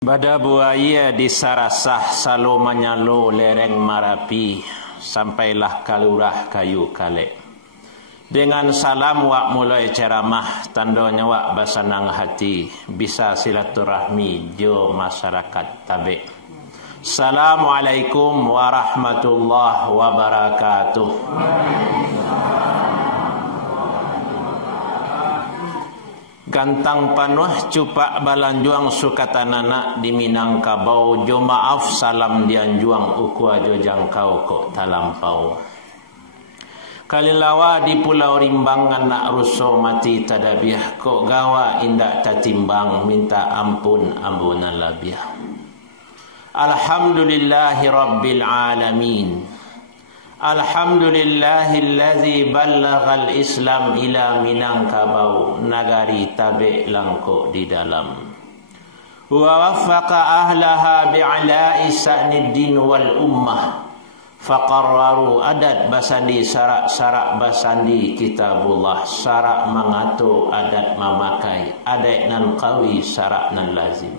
Bada buaya di Sarasah salo manyalo lereng Marapi sampailah kalurah kayu kale. Dengan salam wak mulai ceramah tandanya wak basanang hati bisa silaturahmi jo masyarakat tabe. Assalamualaikum warahmatullahi wabarakatuh. Gantang panuh cupak balanjuang sukatanana di Minangkabau jo maaf salam dianjuang uku ajo jangkau kok talampau. Kalilawa di Pulau Rimbang anak ruso mati tadabiah kok gawa indak tatimbang minta ampun ambunan labiah. Alhamdulillahi rabbil alamin. Alhamdulillahillazi ballaghal Islam ila Minangkabau nagari tabe langko di dalam. Wa waffaqa ahlaha bi'ala'i sa'niddin wal ummah. Faqarraru adat basandi sarak basandi kitabullah sarak mangato adat mamakai adat nan qawi sarak nan lazim.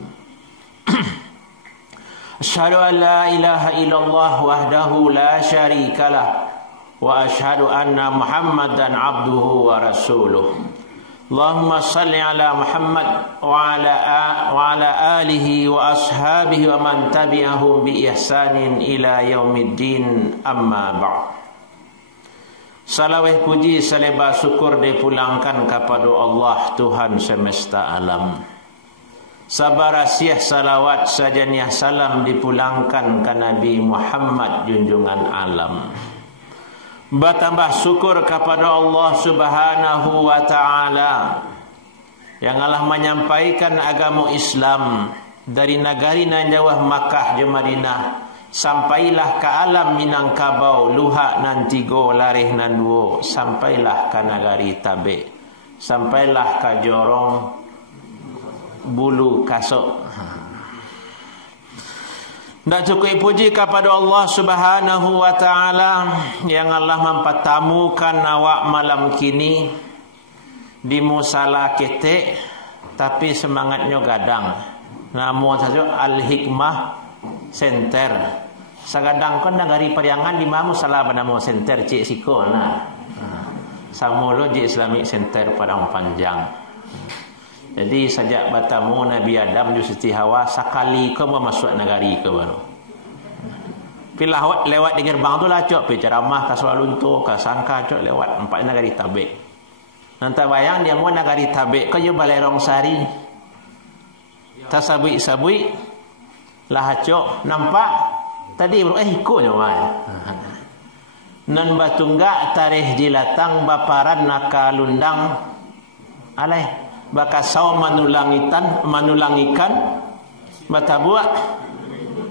Asyhadu an la ilaha illallah wahdahu la syarikalah wa asyhadu anna Muhammadan abduhu wa rasuluh. Allahumma salli ala Muhammad wa ala alihi wa ashabihi wa man tabi'ahum bi ihsanin ila yaumiddin amma ba'd. Salawat puji selebah syukur dipulangkan kepada Allah Tuhan semesta alam. Sabarasiah salawat sajaniah salam dipulangkan ke Nabi Muhammad junjungan alam. Bertambah syukur kepada Allah Subhanahu wa taala yang Allah menyampaikan agama Islam dari negari nan jauh Makkah je Madinah sampailah ke alam Minangkabau luhak nan tigo larih nan duo sampailah ke negari tabe sampailah ke jorong bulu kasok. Tak cukup puji kepada Allah Subhanahu wa taala yang Allah mempertamukan awak malam kini di musala ketek tapi semangatnya gadang. Namun saja Al-Hikmah Center. Sagadang kon negari Periangan di mana musala bernama Center Cik Siko nah. Samulo di Islamic Center Padang Panjang. Jadi sejak bertemu Nabi Adam di Siti Hawa sekali kau masuk negari ke baru. Pilah lewat di gerbang tu lah cok, ceramah ke Sualunto, ke Sangka cok lewat empat negari tabe. Nanti bayang dia mau negari tabe kau je Balerong Sari. Tasabui lah cok nampak tadi bro ikutnya wah. Nan batunggak tarikh jilatang baparan nakalundang alai. Baka saw manulangikan bata buat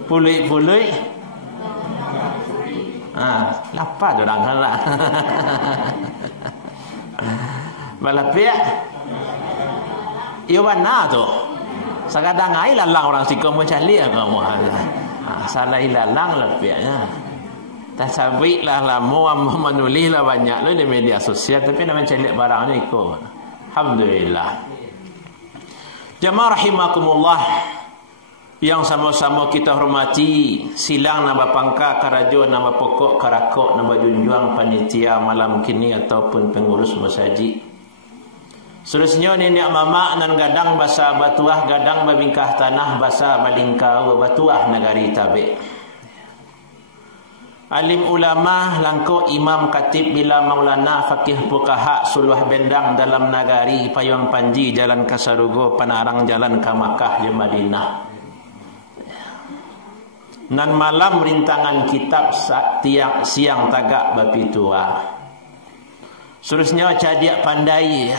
pulih lapar orang kan lah balapia iyo mana tu sakadang ai lalang orang siko mencari kamu salah ilalang lapianya tasabik lah lamu manuli lah banyak lo di media sosial tapi nak mencari barangnya ikut. Alhamdulillah. Jamaah rahimakumullah yang sama-sama kita hormati silang nama pangka karajo nama pokok karakok nama junjuang panitia malam kini ataupun pengurus masjid. Seterusnya nenek mama nan gadang basa batuah gadang babingkah tanah basa balingkau batuah negari tabe. Alim ulama langko imam katib bila maulana fakih fuqaha suluh bendang dalam nagari payung panji jalan Kasarugo panarang jalan ke Makkah di Madinah. Nan malam rintangan kitab siang tagak bapi tua. Seterusnya cadiak pandai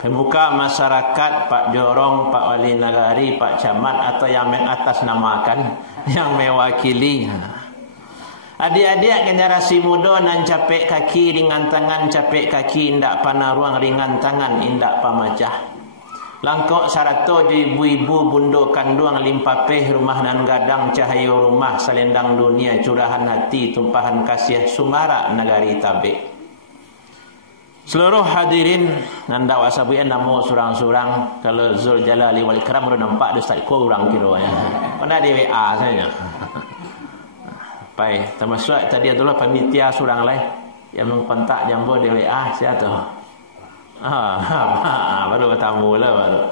pemuka masyarakat Pak Jorong, Pak Wali Nagari, Pak Camat atau yang atas namakan yang mewakili. Adik-adik generasi muda nan capek kaki ringan tangan capek kaki indak panaruang ringan tangan indak pamacah. Langkok sarato je ibu-ibu bundo kanduang limpapeh rumah nan gadang cahaya rumah selendang dunia curahan hati tumpahan kasih sumara negari tabe. Seluruh hadirin anda wasabian namo surang-surang kalau Zul Jalali wal Ikram baru nampak dia start kurang kiranya. Mana di WA saja. Baik, termasuk tadi adalah panitia surang lain yang mengkontak jambo di WA siapa tu? Baru bertamu lah baru.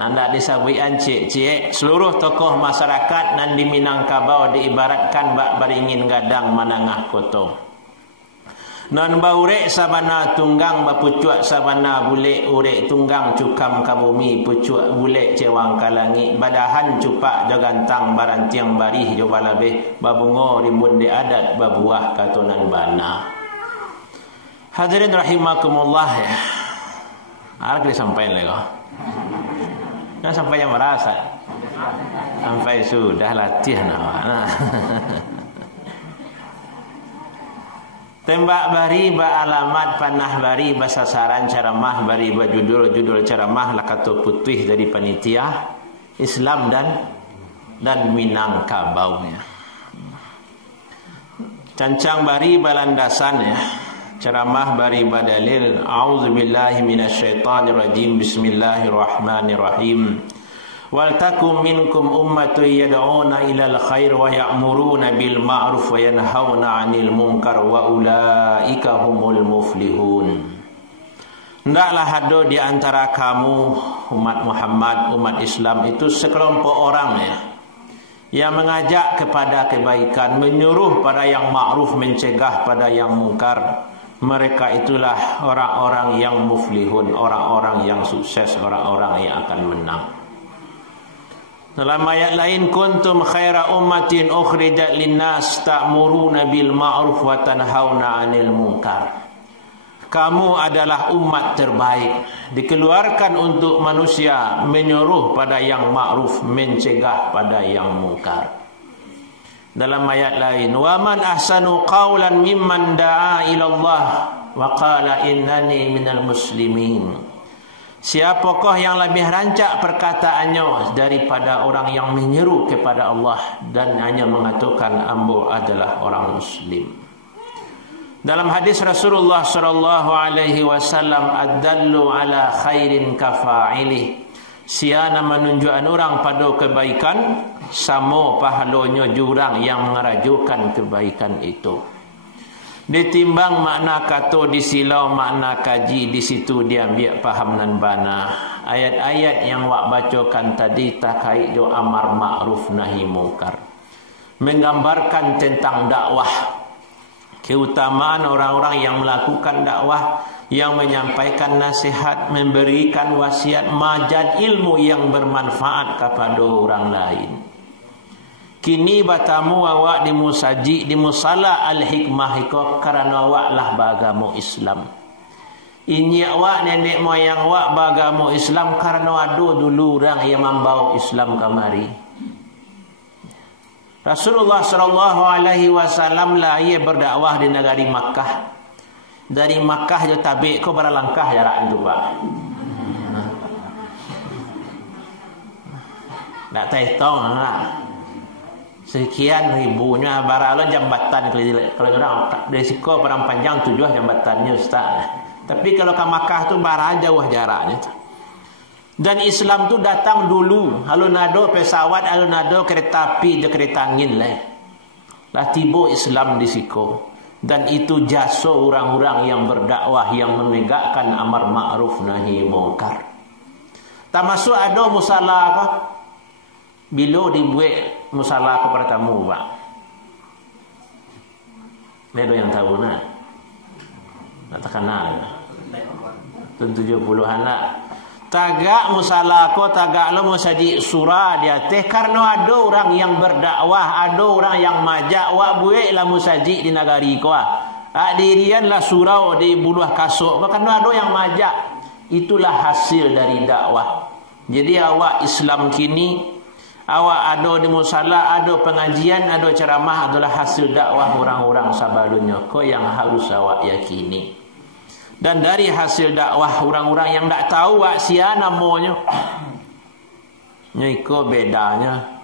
Anda disabuian cik-cik seluruh tokoh masyarakat nan di Minangkabau diibaratkan bak beringin gadang manangah koto. Non baurek sabana tunggang bapucuak sabana bulek urek tunggang cukam kabumi pucuak bulek cewang kalangi badahan cupak jagantang barantiang barih jobalabeh babungo rimbun de adat babuah katonan bana. Hadirin rahimakumullah ya. Arah disampaikan lagi. Nah sampai yang merasa sampai sudah latihan nah. Tembak bari ba alamat panah bari ba sasaran ceramah bari ba judul ceramah lakato putih dari panitia Islam dan Minangkabau ya. Cancang bari balandasan ya. Ceramah bari ba dalil auzubillahi minasyaitonirrajim bismillahirrahmanirrahim. Wal takum minkum ummatun yad'una ilal khair wa ya'muruna bil ma'ruf wa yanhauna 'anil munkar wa ulaika humul muflihun. Hendaklah ada di antara kamu umat Muhammad, umat Islam itu sekelompok orang ya yang mengajak kepada kebaikan, menyuruh pada yang ma'ruf, mencegah pada yang munkar. Mereka itulah orang-orang yang muflihun, orang-orang yang sukses, orang-orang yang akan menang. Dalam ayat lain kuntum khaira ummatin ukhrijat linnas ta'muruna bil ma'ruf wa tanhauna 'anil munkar. Kamu adalah umat terbaik, dikeluarkan untuk manusia, menyuruh pada yang ma'ruf, mencegah pada yang munkar. Dalam ayat lain wa man ahsanu qawlan mimman da'a ila Allah wa qala innani minal muslimin. Siapakah yang lebih rancak perkataannya daripada orang yang menyeru kepada Allah dan hanya mengatakan ambo adalah orang muslim. Dalam hadis Rasulullah sallallahu alaihi wasallam ad-dallu ala khairin kafa'ilih. Siana menunjukkan orang pada kebaikan sama pahalanya jurang yang mengerajukan kebaikan itu. Ditimbang makna kata disilau makna kaji di situ dia ambil faham nan bana. Ayat-ayat yang wak bacakan tadi terkait do amar ma'ruf nahi munkar, menggambarkan tentang dakwah, keutamaan orang-orang yang melakukan dakwah, yang menyampaikan nasihat, memberikan wasiat, majad ilmu yang bermanfaat kepada orang lain. Kini batamu awak di musaji di musala al-hikmah iko karena awak lah bagamu Islam. Ini awak nenek moyang awak bagamu Islam karena ada dulu orang yang membawa Islam kemari. Rasulullah sallallahu alaihi wasallam lah ia berdakwah di negeri Makkah. Dari Makkah je tabik ko berlangkah jarak itu Pak. Tak tahu lah. Sekian ribunya baralo jambatan kalau orang resiko perang panjang 7 jambatannya Ustaz. Tapi kalau ke Makkah tu barang jauh jaraknya. Dan Islam tu datang dulu. Alun nado pesawat, alun nado kereta api, kereta angin lah. Lah tiba Islam di siko. Dan itu jasa orang-orang yang berdakwah, yang menegakkan amar ma'ruf nahi munkar. Tak masuk ada musalah kah? Bila dibuat musalah kepada tamu Pak. Ada yang tahu nak? Tak kenal. 70-an lah. Tagak musalah ko, tagak lo musadi surah dia teh karena ada orang yang berdakwah, ada orang yang majak wak buat lah musaji di negari ko. Dirian lah surau di buluh kasuk karena ada yang majak. Itulah hasil dari dakwah. Jadi awak Islam kini, awak ada di musala, ada pengajian, ada ceramah adalah hasil dakwah orang-orang sebelumnya. Kau yang harus awak yakini. Dan dari hasil dakwah orang-orang yang tak tahu wak sia namanya. Nyiko bedanya.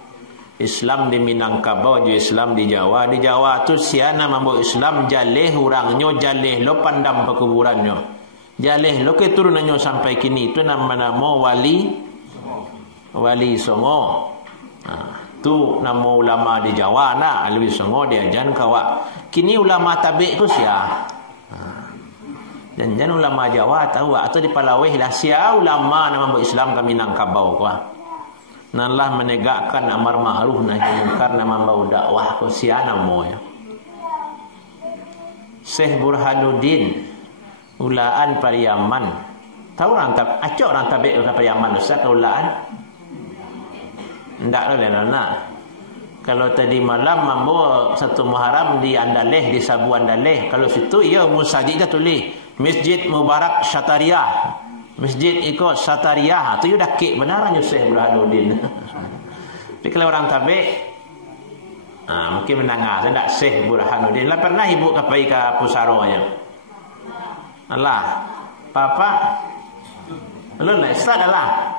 Islam di Minangkabau, Islam di Jawa. Di Jawa tu sia nama Islam jaleh orangnya, jaleh lo pandam pekuburannya. Jaleh lo ke turunannya sampai kini itu nama-nama Wali Songo. Tu nama ulama di Jawa nak Wali Songo dia jan kawak. Kini ulama tabik tu sia. Dan jan ulama Jawa tahu atau di Palaweh lah sia ulama nama Islam kami nang kabau kuah. Nanlah menegakkan amar ma'ruf nahi munkar nama bau dakwah ko sia namanya. Syekh Burhanuddin ulaan Pariaman. Tahu orang acok orang tabik ke Pariaman ustaz ke ulaan? Ndak lah. Kalau tadi malam mambo satu Muharram di Andaleh di Sabu Andaleh. Kalau situ ya musajid dah tulis Masjid Mubarak Syatariah. Masjid ikut Satariah tu dah kek benarnya Syekh Burhanuddin. Tapi kalau orang tabik mungkin mendengar saya tak Syekh Burhanuddin. Lah pernah ibu kapai ke pusaronya. Allah, papa lu lah ustaz lah.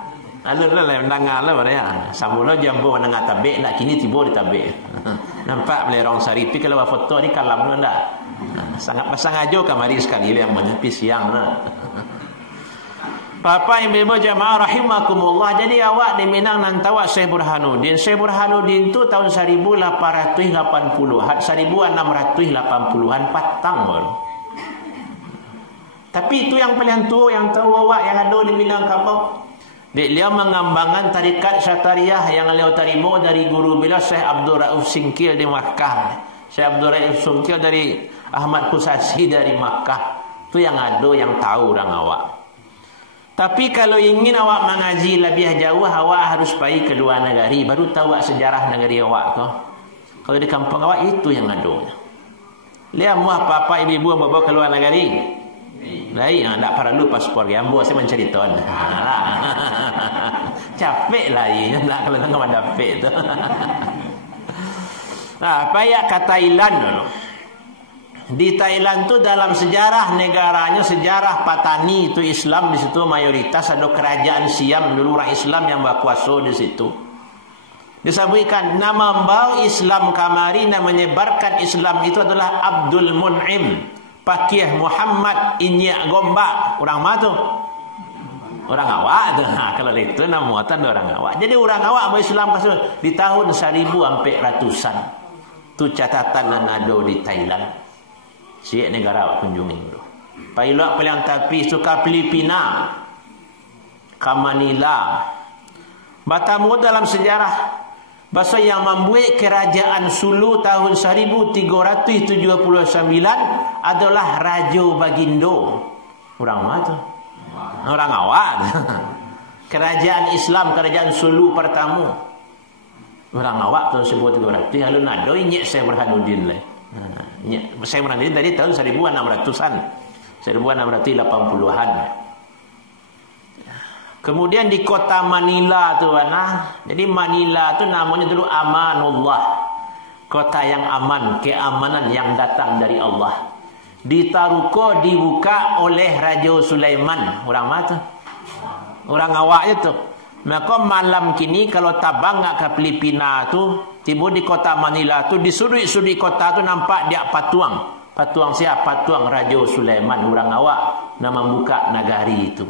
Lu lah mendengar lah ya. Samula jambu mendengar tabik nak kini tiba di tabik. Nampak belerong saripi kalau foto ni kalam lu ndak. Sangat pasang ajo kamari sekali yang menyepi siang lah. Papa ibu-ibu jamaah rahimakumullah. Jadi awak di Minang nan tahu Syekh Burhanuddin. Syekh Burhanuddin tu tahun 1880-an, 1680-an patang baru. Tapi itu yang paling tua yang tahu awak yang ada di Minang kapau. Dia mengembangkan tarikat Syatariah yang beliau terima dari guru beliau Syekh Abdul Rauf Singkil di Makkah. Syekh Abdul Rauf Singkil dari Ahmad Kusasi dari Makkah. Itu yang ada yang tahu orang awak. Tapi kalau ingin awak mengaji lebih jauh, awak harus pergi ke luar negeri. Baru tahu sejarah negeri awak tu. Kalau di kampung awak itu yang ada. Lihat muah papa ibu-ibu bawa ke luar negeri. Baik, tak perlu paspor. Yang saya mencari tahun. Capek lah ini. Kalau tengah mendapik tu. Nah, payah ke Thailand dulu. Di Thailand tu dalam sejarah negaranya, sejarah Patani itu Islam di situ mayoritas, ada kerajaan Siam dulu orang Islam yang berkuasa di situ. Disebutkan nama bau Islam kamari yang menyebarkan Islam itu adalah Abdul Mun'im Pakih Muhammad Inyak Gombak. Orang mana tu? Orang awak tu. Kalau itu nama muatan orang awak. Jadi orang awak berislam di tahun 1400-an. Tu catatan yang ada di Thailand. Siap negara awak kunjungi dulu. Pailok paling tapi suka Filipina, ke Manila. Batamu dalam sejarah bahasa yang membuat kerajaan Sulu tahun 1379 adalah Raja Bagindo. Orang mana tu? Orang awak. Kerajaan Islam, kerajaan Sulu pertama. Orang awak tahun 1300. Lalu nado inyek saya Burhanuddin lah. Saya Burhanuddin dari tahun 1600-an, 1680-an. Kemudian di kota Manila tu jadi Manila tu namanya dulu Amanullah, kota yang aman, keamanan yang datang dari Allah. Di Taruko dibuka oleh Raja Sulaiman. Orang mana? Orang awak itu. Maka malam kini kalau tabang ke Filipina tu, tiba di kota Manila tu, di sudut-sudut kota tu nampak dia patuang. Patuang siapa? Patuang Raja Sulaiman, orang awak nama buka nagari itu.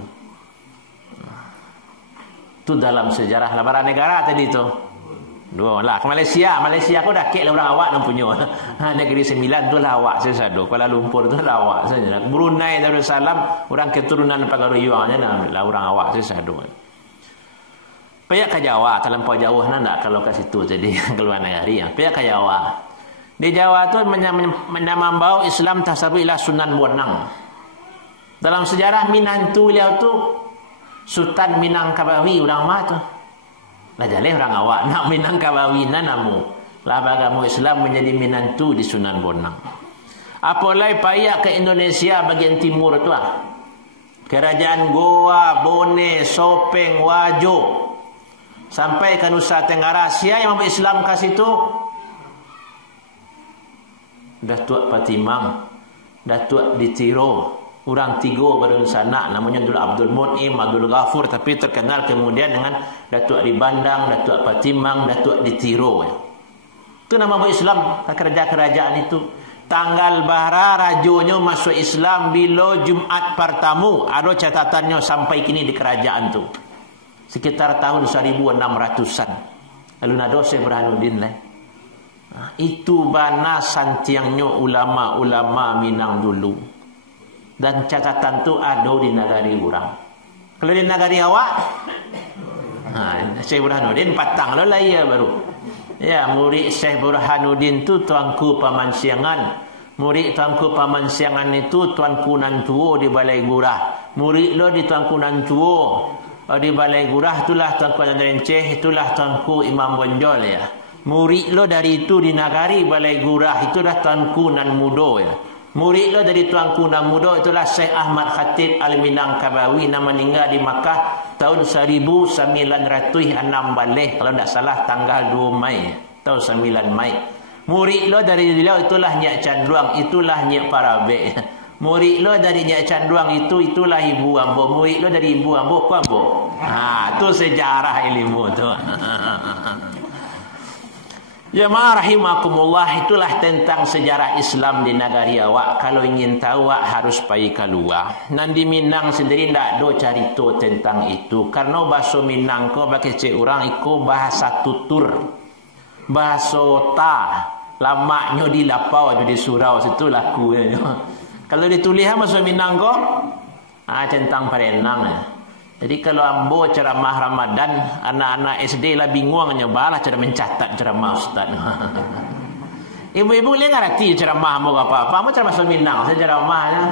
Itu dalam sejarah labaran negara tadi tu. Dua lah. Ke Malaysia aku dah kek lah orang awak nak punya. Negeri Sembilan tu lah awak saya sadu. Kuala Lumpur tu lah awak saja. Brunei Darussalam orang keturunan Pagaruyuangnya lah orang awak saya sadu. Pihak ke Jawa, terlampau jauh nak kalau ke situ jadi keluar negeri. Pihak ke Jawa. Di Jawa tu menambau Islam tasabu ila Sunan Bonang. Dalam sejarah Minantu beliau tu Sultan Minangkabawi orang mana tu? Lah jaleh orang awak nak Minangkabawi namu. Lah agama Islam menjadi Minantu di Sunan Bonang. Apalagi pihak ke Indonesia bagian timur tu Kerajaan Goa, Bone, Sopeng, Wajo. Sampai ke Nusa Tenggara. Siapa yang membuat Islam ke situ? Datuk Patimang, Datuk Ditiro, orang tiga baru sana. Namanya dulu Abdul Mun'im, Abdul Ghafur, tapi terkenal kemudian dengan Datuk Ribandang, Datuk Patimang, Datuk Ditiro. Itu nama membuat Islam ke kerajaan itu. Tanggal bara rajonyo masuk Islam bila Jumaat pertama. Ada catatannya sampai kini di kerajaan tu. Sekitar tahun 1600-an. Lalu nado Syekh Burhanuddin lah. Itu bana santiangnya ulama-ulama Minang dulu. Dan catatan tu ada di negari orang. Kalau di negari awak, Syekh Burhanuddin patang lah ya baru. Ya, murid Syekh Burhanuddin tu tuanku Pamansiangan. Murid tuanku Pamansiangan itu tuanku Nantuo di Balai Gurah. Murid lo di tuanku Nantuo di Balai Gurah itulah tuanku Nanrenceh, itulah tuanku Imam Bonjol ya. Murid lo dari itu di Nagari Balai Gurah itulah tuanku Nan Mudo ya. Murid lo dari tuanku Nan Mudo itulah Syekh Ahmad Khatib Al-Minangkabawi, nama meninggal di Makkah tahun 1906 balik, kalau tidak salah tanggal 2 Mei tahun 9 Mei. Murid lo dari beliau itulah Nyak Canduang, itulah Nyak Parabe. Murid lo dari Nyak Canduang itulah Ibu Ambo. Murid lo dari Ibu Ambo, Ku Ambo. Itu sejarah ilmu tu. Jemaah rahimakumullah, itulah tentang sejarah Islam di negari awak. Kalau ingin tahu awak harus pergi keluar. Nanti Minang sendiri tidak ada cerita tentang itu. Karena bahasa Minang ko bagi cik orang itu bahasa tutur. Bahasa ta. Lamaknya di lapau, di surau situ laku. Kalau ditulis bahasa Minang ko, centang parenang ya. Jadi kalau ambo ceramah Ramadan, anak-anak SD lah bingungnya balah cara mencatat ceramah ustaz. Ibu-ibu dia ngerti ceramah ambo apa-apa. Ambo ceramah bahasa Minang, saya ceramahnya.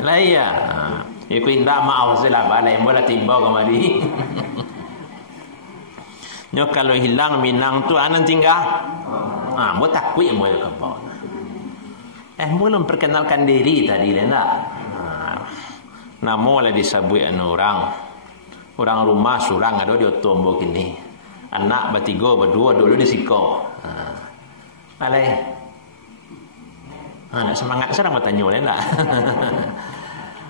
Lah iya. Iku indah maaf saya lah balai bola timbau kemari. Nyo kalau hilang Minang tu anan tinggal. Ambo takut ambo ke bawah. Belum perkenalkan diri tadi lah. Namo lah disabui orang rumah surang ada di otombo kini. Anak bertiga berdua dulu di siko. Alai. Nak semangat serang bertanya lah.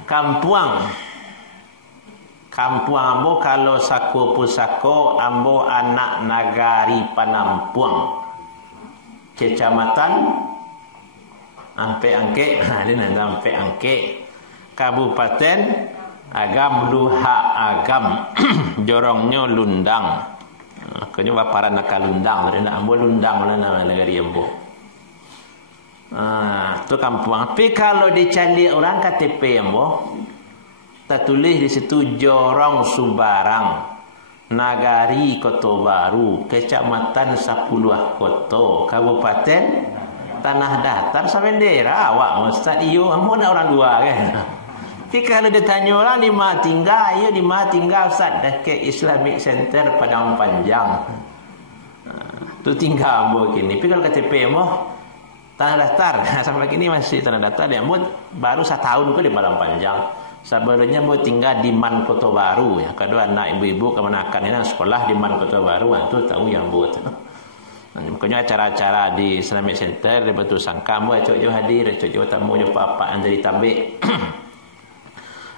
Kampuang ambo kalau sako pusako ambo anak nagari Panampuang. Kecamatan Ampe Angke. Ini Ampe Angke. Kabupaten Agam Luha Agam. Jorongnya Lundang. Kayaknya para nak Lundang, nak ambo Lundang mana nama negeri ambo. Tu kampung. Tapi kalau dicari orang KTP ambo, tertulis di situ Jorong Subarang, Nagari Koto Baru, Kecamatan Sapuluh Koto, Kabupaten Tanah Datar sampai daerah awak Ustaz iyo ambo nak orang dua kan. Tapi kalau ditanya orang di mana tinggal, iyo di mana tinggal Ustaz dekat Islamic Center Padang Panjang. Tu tinggal ambo kini. Tapi kalau KTP ambo Tanah Datar sampai kini masih Tanah Datar dia ambo baru 1 tahun ke di Padang Panjang. Sebelumnya ambo tinggal di Man Kota Baru ya. Kedua anak ibu-ibu kemenakan ini sekolah di Man Kota Baru, tu tahu yang ambo tu. Makanya acara-acara di Islamic Center dia betul sangka ambo cok-cok hadir, cok-cok tamu jo apa dari tabik.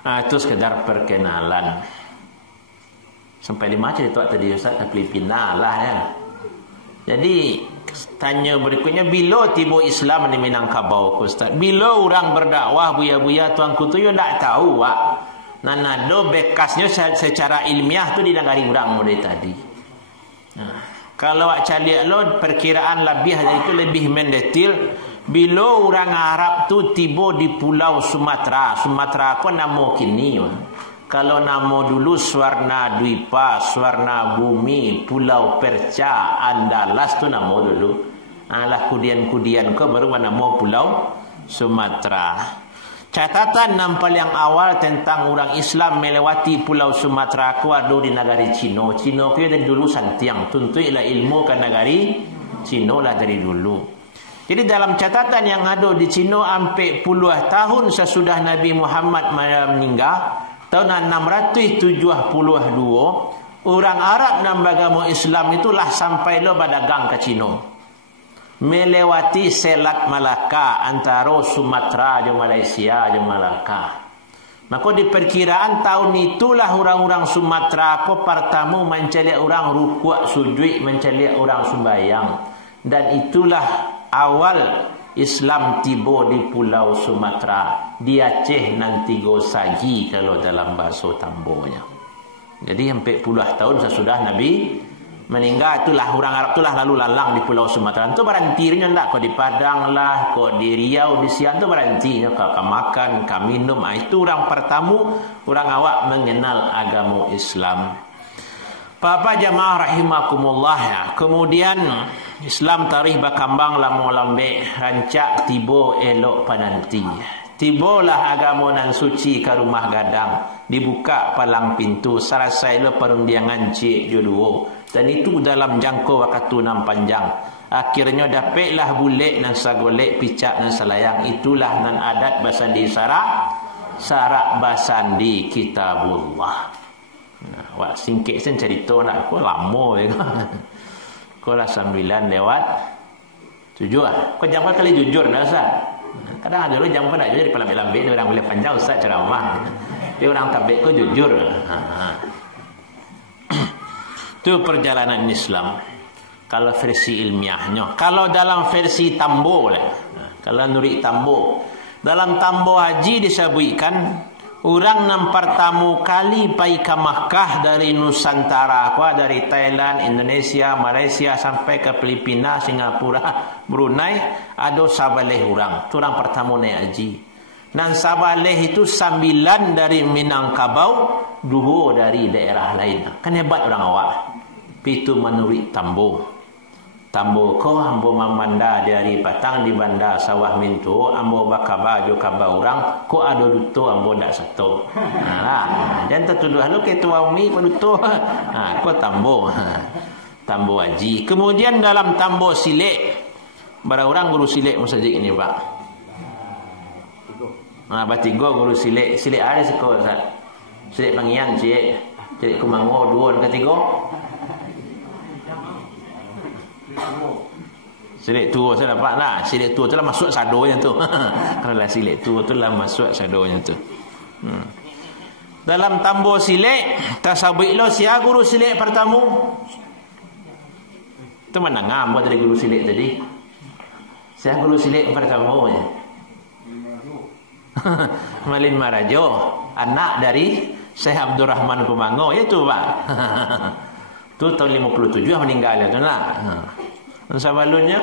Itu sekedar perkenalan. Sampai 5 cerita tadi Ustaz ke Filipina lah ya. Jadi tanya berikutnya, bila tiba Islam di Minangkabau Ustaz? Bila orang berdakwah buya-buya tuanku tu yo tak tahu wak. Nanado bekasnya secara ilmiah tu di negari orang mulai tadi. Kalau wak cari lo perkiraan lebih dari itu lebih mendetil. Bila orang Arab tu tiba di Pulau Sumatera. Sumatera apa nama kini? Kalau nama dulu Swarna Dwipa, Swarna Bumi, Pulau Perca, Andalas tu nama dulu. Alah kudian-kudian ke baru nama Pulau Sumatera. Catatan nampal yang awal tentang orang Islam melewati Pulau Sumatera ku ada di negari Cina. Cina ku dari dulu santiang. Tuntuilah ilmu ke negari Cina lah dari dulu. Jadi dalam catatan yang ada di Cina sampai puluh tahun sesudah Nabi Muhammad meninggal, tahun 672, orang Arab dan agama Islam itulah sampai lo berdagang ke Cina. Melewati Selat Malaka antara Sumatera dan Malaysia dan Malaka. Maka diperkiraan tahun itulah orang-orang Sumatera ko pertama mencari orang rukuk sujud, mencari orang sembahyang. Dan itulah awal Islam tiba di Pulau Sumatera, di Aceh nanti go sagi kalau dalam bahasa Tambonya. Jadi hampir puluh tahun sesudah Nabi meninggal, itulah orang Arab itulah lalu lalang di Pulau Sumatera. Itu berantinya enggak, kau di Padang lah, kau di Riau, di Sian tu berantinya kau makan, kau minum. Itu orang pertama orang awak mengenal agama Islam. Papa jamaah rahimakumullah ya. Kemudian Islam tarikh berkembang lama lambe, rancak tiba elok pananti. Tibalah agama nan suci ke rumah gadang, dibuka palang pintu, sarasailah perundiangan cik jodoh. Dan itu dalam jangka waktu nan panjang. Akhirnya dapatlah bulik nan sagolek, picak nan selayang. Itulah nan adat basandi sarak basandi kitabullah. Nah, wak singkit sen cerita nak kau lama ya. Kau lah 9 lewat 7 ah. Kau jangan kali jujur dah Ustaz. Kadang ada orang jangan nak jujur di pelambik-lambik orang boleh panjang Ustaz ceramah. Dia orang tabik kau jujur. Itu perjalanan Islam kalau versi ilmiahnya. Kalau dalam versi Tambo lah. Kalau nuri Tambo, dalam Tambo haji disebutkan orang yang pertama kali pergi ke Makkah dari Nusantara, dari Thailand, Indonesia, Malaysia sampai ke Filipina, Singapura, Brunei, ada sabaleh orang. Itu orang pertama naik haji. Dan sabaleh itu 9 dari Minangkabau, 2 dari daerah lain. Kan hebat orang awak. Itu menurut Tambo. Tambo ko ambo mamanda dari Patang di Bandar Sawah Minto, ambo bakaba jo kaba orang ko ada duto ambo dak satu. Dan tertuduh lu ketua umi ko duto. Ko Tambo. Tambo haji. Kemudian dalam Tambo Silek, bara orang guru Silek masjid ini, Pak. Batigo guru Silek. Silek ada seko Ustaz. Silek Pangian cik. Silek Kumango 2 dan 3. Silik tua saya dapat lah. Silik tua tu lah masuk sadonya tu. Kalau lah silik tua tu lah masuk sadonya tu. Dalam Tambo Silek, tasabik lo siapa guru Silek pertama? Itu mana ngam buat dari guru Silek tadi? Siapa guru Silek pertama? Malin Marajo, anak dari Syekh Abdurrahman Kumango, itu Pak. Tu tahun 57 meninggal tu nak. Sabalunnya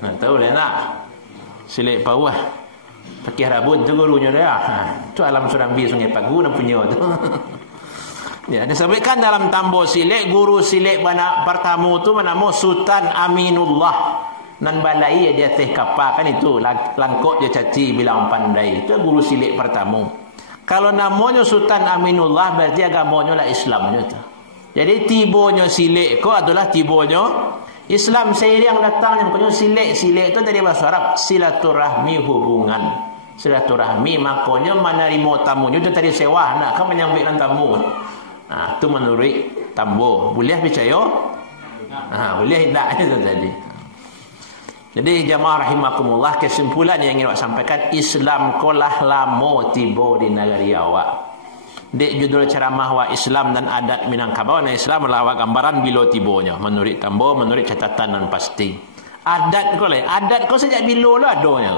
nak tahu lah nak. Silek Pawah Fakih Rabun tu gurunya dia. Tu alam Surambi Sungai Pagu nak punya tu. Ya, disebutkan dalam Tambo Silek, guru Silek pertama tu bernama Sultan Aminullah. Nan balai dia teh kapal kan itu langkok dia caci bilang pandai. Itu guru Silek pertama. Kalau namanya Sultan Aminullah berarti agamanya lah Islamnya tu. Jadi tibonya Silek ko adalah tibonya Islam. Seiring datang yang punya Silek. Silek itu dari bahasa Arab silaturahmi, hubungan. Silaturahmi makanya menerima tamunya itu tadi sewa nak kan menyambutkan tamu. Itu menurut Tambo. Boleh percaya? Boleh tak itu tadi. Jadi jamaah rahimakumullah, kesimpulan yang ingin awak sampaikan, Islam kolah lama tiba di negeri awak. Dek judul ceramah wa Islam dan adat Minangkabau dan Islam adalah gambaran bila tibonya menurut Tambo, menurut catatan dan pasti. Adat kau le, adat kau sejak bila lah adanya.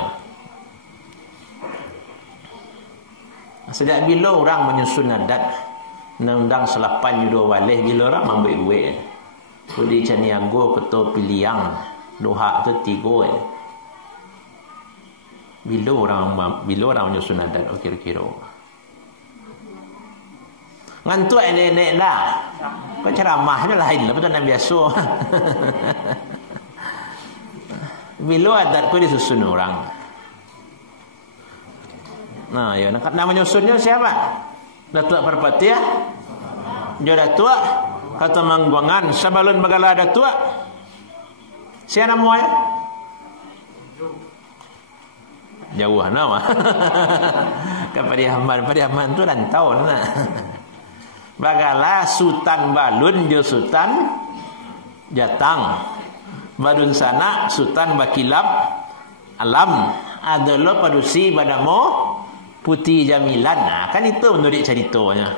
Sejak bila orang menyusun adat, undang selapan judo walih bila orang ambil duit. Kudi Caniago ketua piliang, doha tu 3. Bila orang menyusun adat kira-kira. Ngantuk nenek dah. Kau ceramahnya lain lah, betul yang biasa. Bila adat kau disusun orang. Nah, ya nak nama nyusunnya siapa? Datuk Perpati ya? Dia datuk kata mangguangan sabalun bagala datuk. Siapa namanya? Jauh nama. Padiaman tu rantau nah. Bagala Sultan Balun je Sultan Jatang. Badun sana Sultan Bakilab Alam adalah padusi badamo Putih Jamilan. Kan itu menurut ceritanya.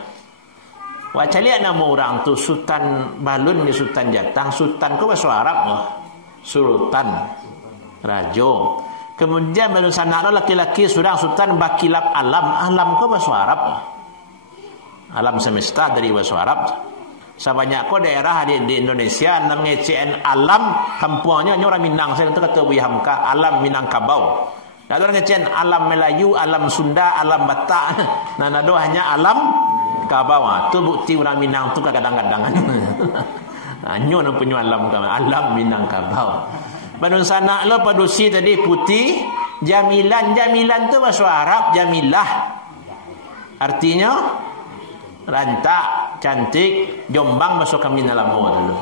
Wah calian nama orang tu Sultan Balun je Sultan Jatang. Sultan kau bahasa Arab loh. sultan, rajo. Kemudian baru sana laki-laki seorang sultan bakilap alam ko bahasa Arab. Alam semesta dari bahasa Arab. Sebanyak ko daerah di Indonesia nang ngecen alam kampungnya orang Minang saya kata Wi Hamka alam Minangkabau. Ada orang ngecen alam Melayu, alam Sunda, alam Batak. Nah nado hanya alam Kabau. Tu bukti orang Minang tu kadang-kadang. Nyo no punyo alam Minangkabau. Pada sana lo padusi tadi putih, jamilan tu bahasa Arab jamilah. Artinya rantak, cantik, Jombang bahasa kami nalamo dulu.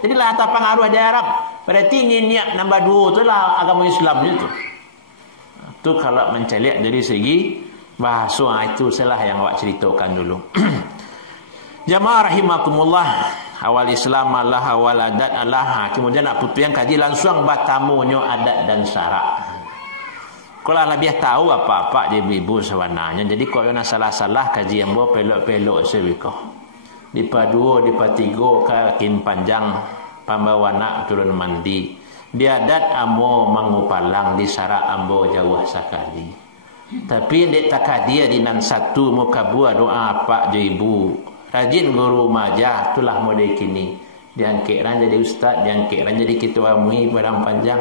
Jadi lah tak pengaruh dari Arab. Berarti niat nombor 2 tu lah agama Islam itu. Tu kalau mencelik dari segi bahasa itu salah yang awak ceritakan dulu. Jamaah rahimakumullah, awal Islam Allah, awal adat Allah. Kemudian nak putu yang kaji langsung batamunyo adat dan syarak. Kalau lebih tahu apa-apa di ibu sebenarnya. Jadi kalau nak salah-salah kaji yang buat pelok-pelok sebiko. Di Pa2, di Pa3 kakin panjang pambawa nak turun mandi. Di adat ambo mangupalang, di syarak ambo jauh sekali. Tapi dek tak dia di nan satu muka buah doa pak jo ibu. Rajin guru majah itulah mode kini. Diangkat ran jadi ustaz, diangkat ran jadi ketua MUI padang panjang.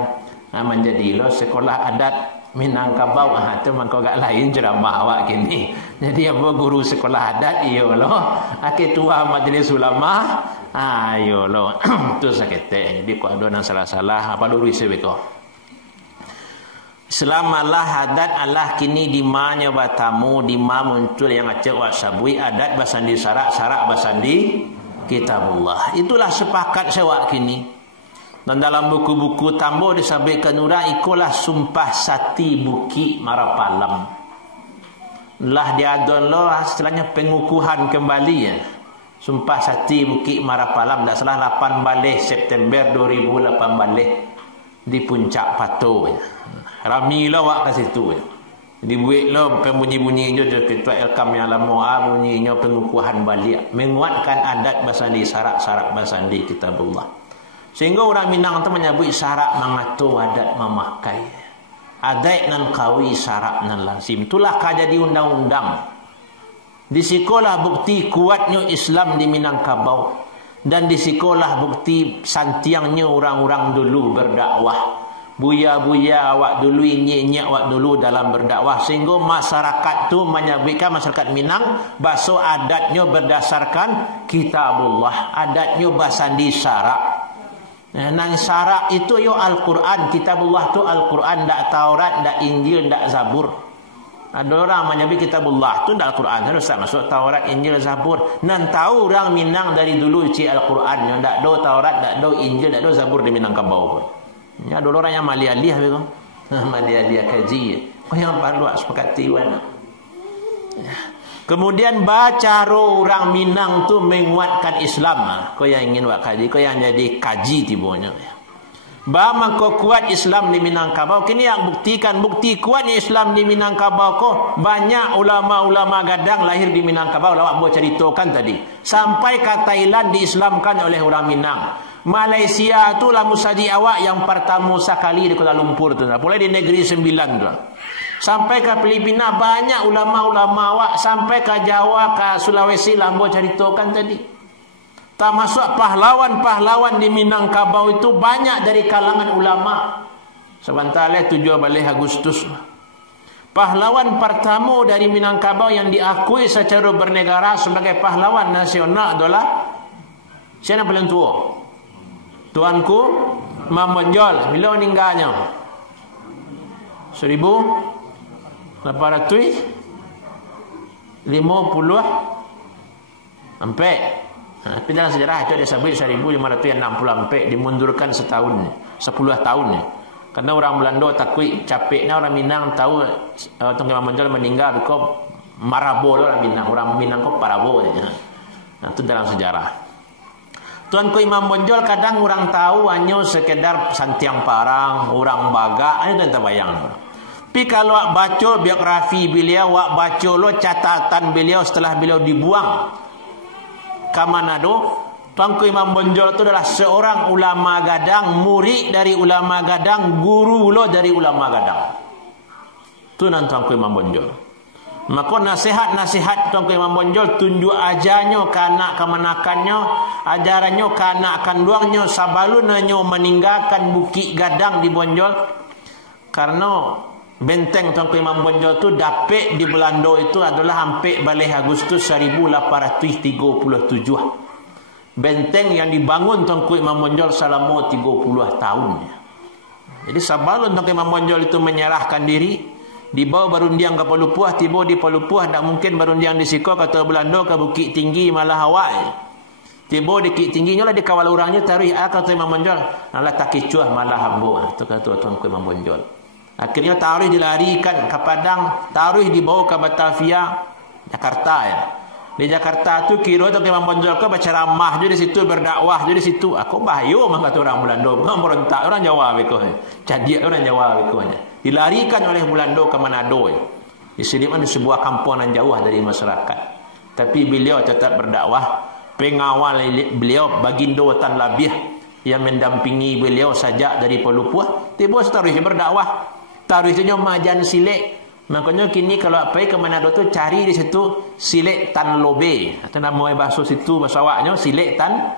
Menjadi lo sekolah adat Minangkabau tu mangko gak lain ceramah awak kini. Jadi apa guru sekolah adat iyo lo. Ketua majlis ulama ayo lo. Tu sakete. Jadi kok ada nang salah-salah apa lurus sebeko. Selamalah adat Allah kini di mana batamu di mana muncul yang acak wasabui adat basandi syarak basandi kitabullah. Itulah sepakat sewak kini. Dan dalam buku-buku tambo disabitkan ura ikulah sumpah sati buki Marapalam. Lah diadon lo setelahnya pengukuhan kembali ya. Sumpah sati buki Marapalam tak salah 8 balik September 2008 balik di puncak Pato ya. Rami lo wak ke situ ya. Dibuat lo pembunyi-bunyi je ketua Elkam yang lama bunyinya pengukuhan balik menguatkan adat basandi syarak basandi kitabullah. Sehingga orang Minang itu menyebut syarak mengatur adat memakai. Adat nan kawi syarak nan lazim. Itulah jadi undang-undang. Di sekolah bukti kuatnya Islam di Minangkabau. Dan di sekolah bukti santiangnya orang-orang dulu berdakwah. Buya-buya awak dulu, inye-inye awak dulu dalam berdakwah. Sehingga masyarakat itu menyebutkan masyarakat Minang bahasa adatnya berdasarkan kitabullah. Adatnya basandi syarak. Nang syarak itu yo Al-Quran. Kitabullah tu Al-Quran, tak Taurat, tak Injil, tak Zabur. Ada orang menyebut kitabullah tu tak Al-Quran, harus tak masuk Taurat, Injil, Zabur. Nan tahu orang Minang dari dulu ci Al-Quran, yang tak do Taurat, tak do Injil, tak do Zabur di Minangkabau pun. Ya ada orang yang malialih begitu. Malialih kaji. Kau yang perlu sepakati wan. Kemudian baca orang Minang tu menguatkan Islam. Kau yang ingin buat kaji, kau yang jadi kaji tibonya. Bama kau kuat Islam di Minangkabau. Kini yang buktikan bukti kuatnya Islam di Minangkabau kau banyak ulama-ulama gadang lahir di Minangkabau. Lawak buat ceritakan tadi. Sampai ke Thailand diislamkan oleh orang Minang. Malaysia tu lah musadi awak yang pertama sekali di Kuala Lumpur tu. Mulai di Negeri Sembilan tu. Sampai ke Filipina banyak ulama-ulama awak. Sampai ke Jawa, ke Sulawesi lambo ceritakan tadi. Tak masuk pahlawan-pahlawan di Minangkabau itu banyak dari kalangan ulama. Sebentar leh 7 balik Agustus. Pahlawan pertama dari Minangkabau yang diakui secara bernegara sebagai pahlawan nasional adalah siapa paling tua? Tuanku Imam Bonjol. Bila meninggalnya? 1854. Tapi dalam sejarah itu ada sebut 1564 dimundurkan setahun, 10 tahun. Karena orang Belanda takut capeknya orang Minang tahu Tuan Imam Bonjol meninggal kau marabo orang Minang, orang Minang kau parabo. Nah, itu dalam sejarah. Tuanku Imam Bonjol kadang orang tahu hanya sekedar Santiang Parang, orang Baga, itu tak bayang. Tapi kalau baca biografi beliau, baca lo catatan beliau setelah beliau dibuang ke Manado, Tuanku Imam Bonjol itu adalah seorang ulama gadang, murid dari ulama gadang, guru lo dari ulama gadang. Itu nan Tuanku Imam Bonjol. Maka nasihat-nasihat Tuanku Imam Bonjol tunjuk ajarnya ke anak kemanakannya, ajarannya ke anak kandungnya sabalunnya meninggalkan Bukit Gadang di Bonjol. Karena benteng Tuanku Imam Bonjol itu dapat di Belanda itu adalah hampir balik Agustus 1837. Benteng yang dibangun Tuanku Imam Bonjol selama 30 tahun. Jadi sebelum Tuanku Imam Bonjol itu menyerahkan diri, dibawa Barundiang ke Palupuah, tiba di Palupuah, tak mungkin Barundiang di Siko kata Belanda ke Bukit Tinggi malah Hawaii. Tiba di Bukit Tingginya lah dikawal orangnya tarikh kata Imam Bonjol, alah tak kicuah malah hambo. Itu kata Tuanku Imam Bonjol. Akhirnya tarikh dilarikan ke Padang, tarikh dibawa ke Batavia, Jakarta ya. Di Jakarta tu kira Tuanku Imam Bonjol ke berceramah je di situ, berdakwah je di situ. Aku bahaya mah kata orang Belanda, bukan berontak orang Jawa begitu. Jadi orang Jawa begitu. Dilarikan oleh Belanda ke Manado. Diselipkan di sebuah kampungan jauh dari masyarakat. Tapi beliau tetap berdakwah. Pengawal beliau Bagindo Tan Labiah yang mendampingi beliau sajak dari Palupuah, tiba seterusnya berdakwah. Taruhnya Majan Silek. Makanya kini kalau pergi ke Manado tu cari di situ Silek Tan Lobe. Atau nama bahasa situ bahasa awaknya Silek Tan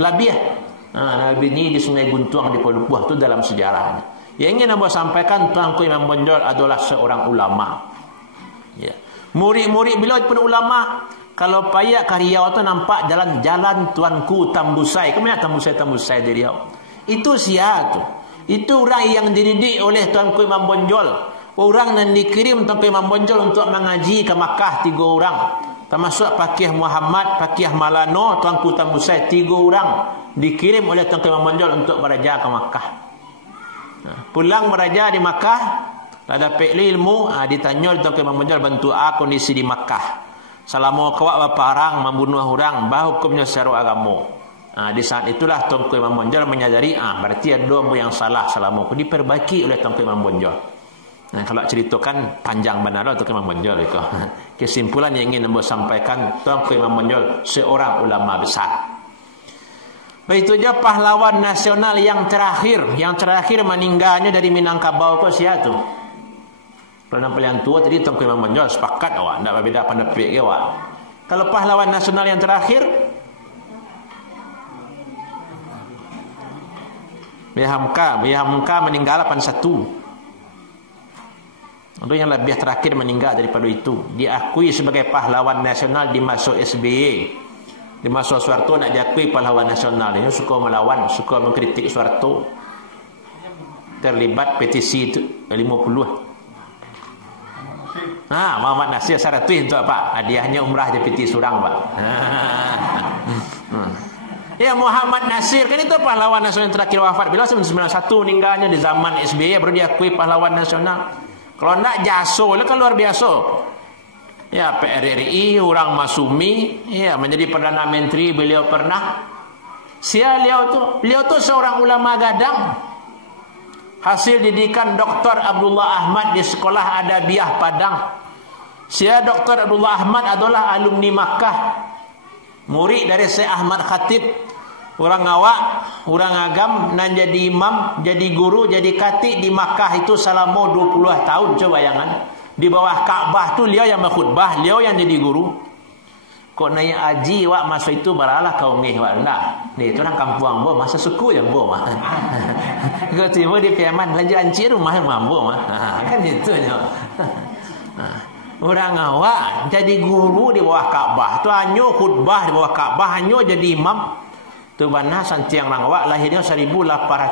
Labiah. Nabi ini di Sungai Guntuang di Palupuah tu dalam sejarahnya. Yang ingin saya sampaikan Tuanku Imam Bonjol adalah seorang ulama. Ya. Murid-murid beliau pun ulama. Kalau payah ke Riau tu nampak jalan-jalan Tuanku Tambusai. Kemana Tambusai di Riau? Itu siapa tu? Itu orang yang dididik oleh Tuanku Imam Bonjol. Orang yang dikirim Tuanku Imam Bonjol untuk mengaji ke Makkah 3 orang. Termasuk Pakih Muhammad, Pakih Malano, Tuanku Tambusai 3 orang dikirim oleh Tuanku Imam Bonjol untuk berajar ke Makkah. Pulang berajar di Makkah, ada pekli ilmu, ditanya Tuanku Imam Bonjol bantu kondisi di Makkah. Selama kawak berperang membunuh orang, bah hukumnya secara agama. Di saat itulah Tuanku Imam Bonjol menyadari, berarti ada ilmu yang salah selama aku diperbaiki oleh Tuanku Imam Bonjol. Nah, kalau ceritakan panjang benar Tuanku Imam Bonjol itu. Kesimpulan yang ingin saya sampaikan, Tuanku Imam Bonjol seorang ulama besar. Begitu saja pahlawan nasional yang terakhir meninggalnya dari Minangkabau ke siapa tu? Kalau paling tua tadi Tuanku Imam Bonjol sepakat awak, tak berbeza pendapat ke awak. Kalau pahlawan nasional yang terakhir Bihamka meninggal 81. Ada yang lebih terakhir meninggal daripada itu. Diakui sebagai pahlawan nasional di masa SBY. Di masa Soeharto nak diakui pahlawan nasional. Dia suka melawan, suka mengkritik Soeharto. Terlibat petisi 50. Muhammad Nasir 100 untuk apa? Hadiahnya umrah je peti surang pak. Ya Muhammad Nasir kan itu pahlawan nasional yang terakhir wafat. Bila 1991 meninggalnya di zaman SBY baru diakui pahlawan nasional. Kalau nak jaso lah kan luar biasa. Ya PRRI, orang Masumi, ya menjadi Perdana Menteri beliau pernah. Beliau tu seorang ulama gadang. Hasil didikan Dr. Abdullah Ahmad di Sekolah Adabiah Padang. Dr. Abdullah Ahmad adalah alumni Makkah. Murid dari Syekh Ahmad Khatib. Orang awak, orang agam nan jadi imam, jadi guru, jadi khatib di Makkah itu selama 20 tahun. Coba bayangan. Di bawah Kaabah tu dia yang berkhutbah, dia yang jadi guru. Kok naik haji wak masa itu baralah kau ngeh wak nak. Ni tu orang kampung bo masa suku yang bo mah. Kau tiba di Piaman lanjut ancir rumah mambo mah. Kan itu nya. Orang awak jadi guru di bawah Kaabah. Tu hanya khutbah di bawah Kaabah, hanya jadi imam. Tu bana santiang orang awak lahirnya 1860.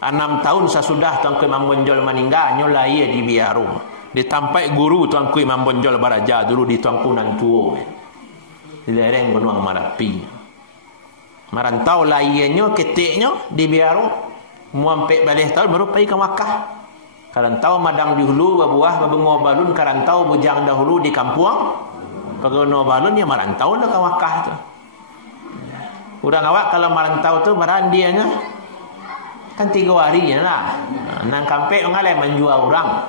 6 tahun sesudah Tuanku Imam Bonjol meninggal, hanya lahir di Biaru. Ditampai guru Tuanku Imam Bonjol baraja dulu di Tuanku Nantuo. Di lereng Gunung Marapi. Merantau lahirnya ketiknya di Biaru. Muampek balik tahun baru pergi ke Makkah. Karantau madang di hulu berbuah berbengo balun, karantau bujang dahulu di kampung. Berbengo balun ya merantau ke Makkah tu. Orang awak kalau merantau tu berandianya kan 3 hari lah. Nang kampek mengalai menjual orang.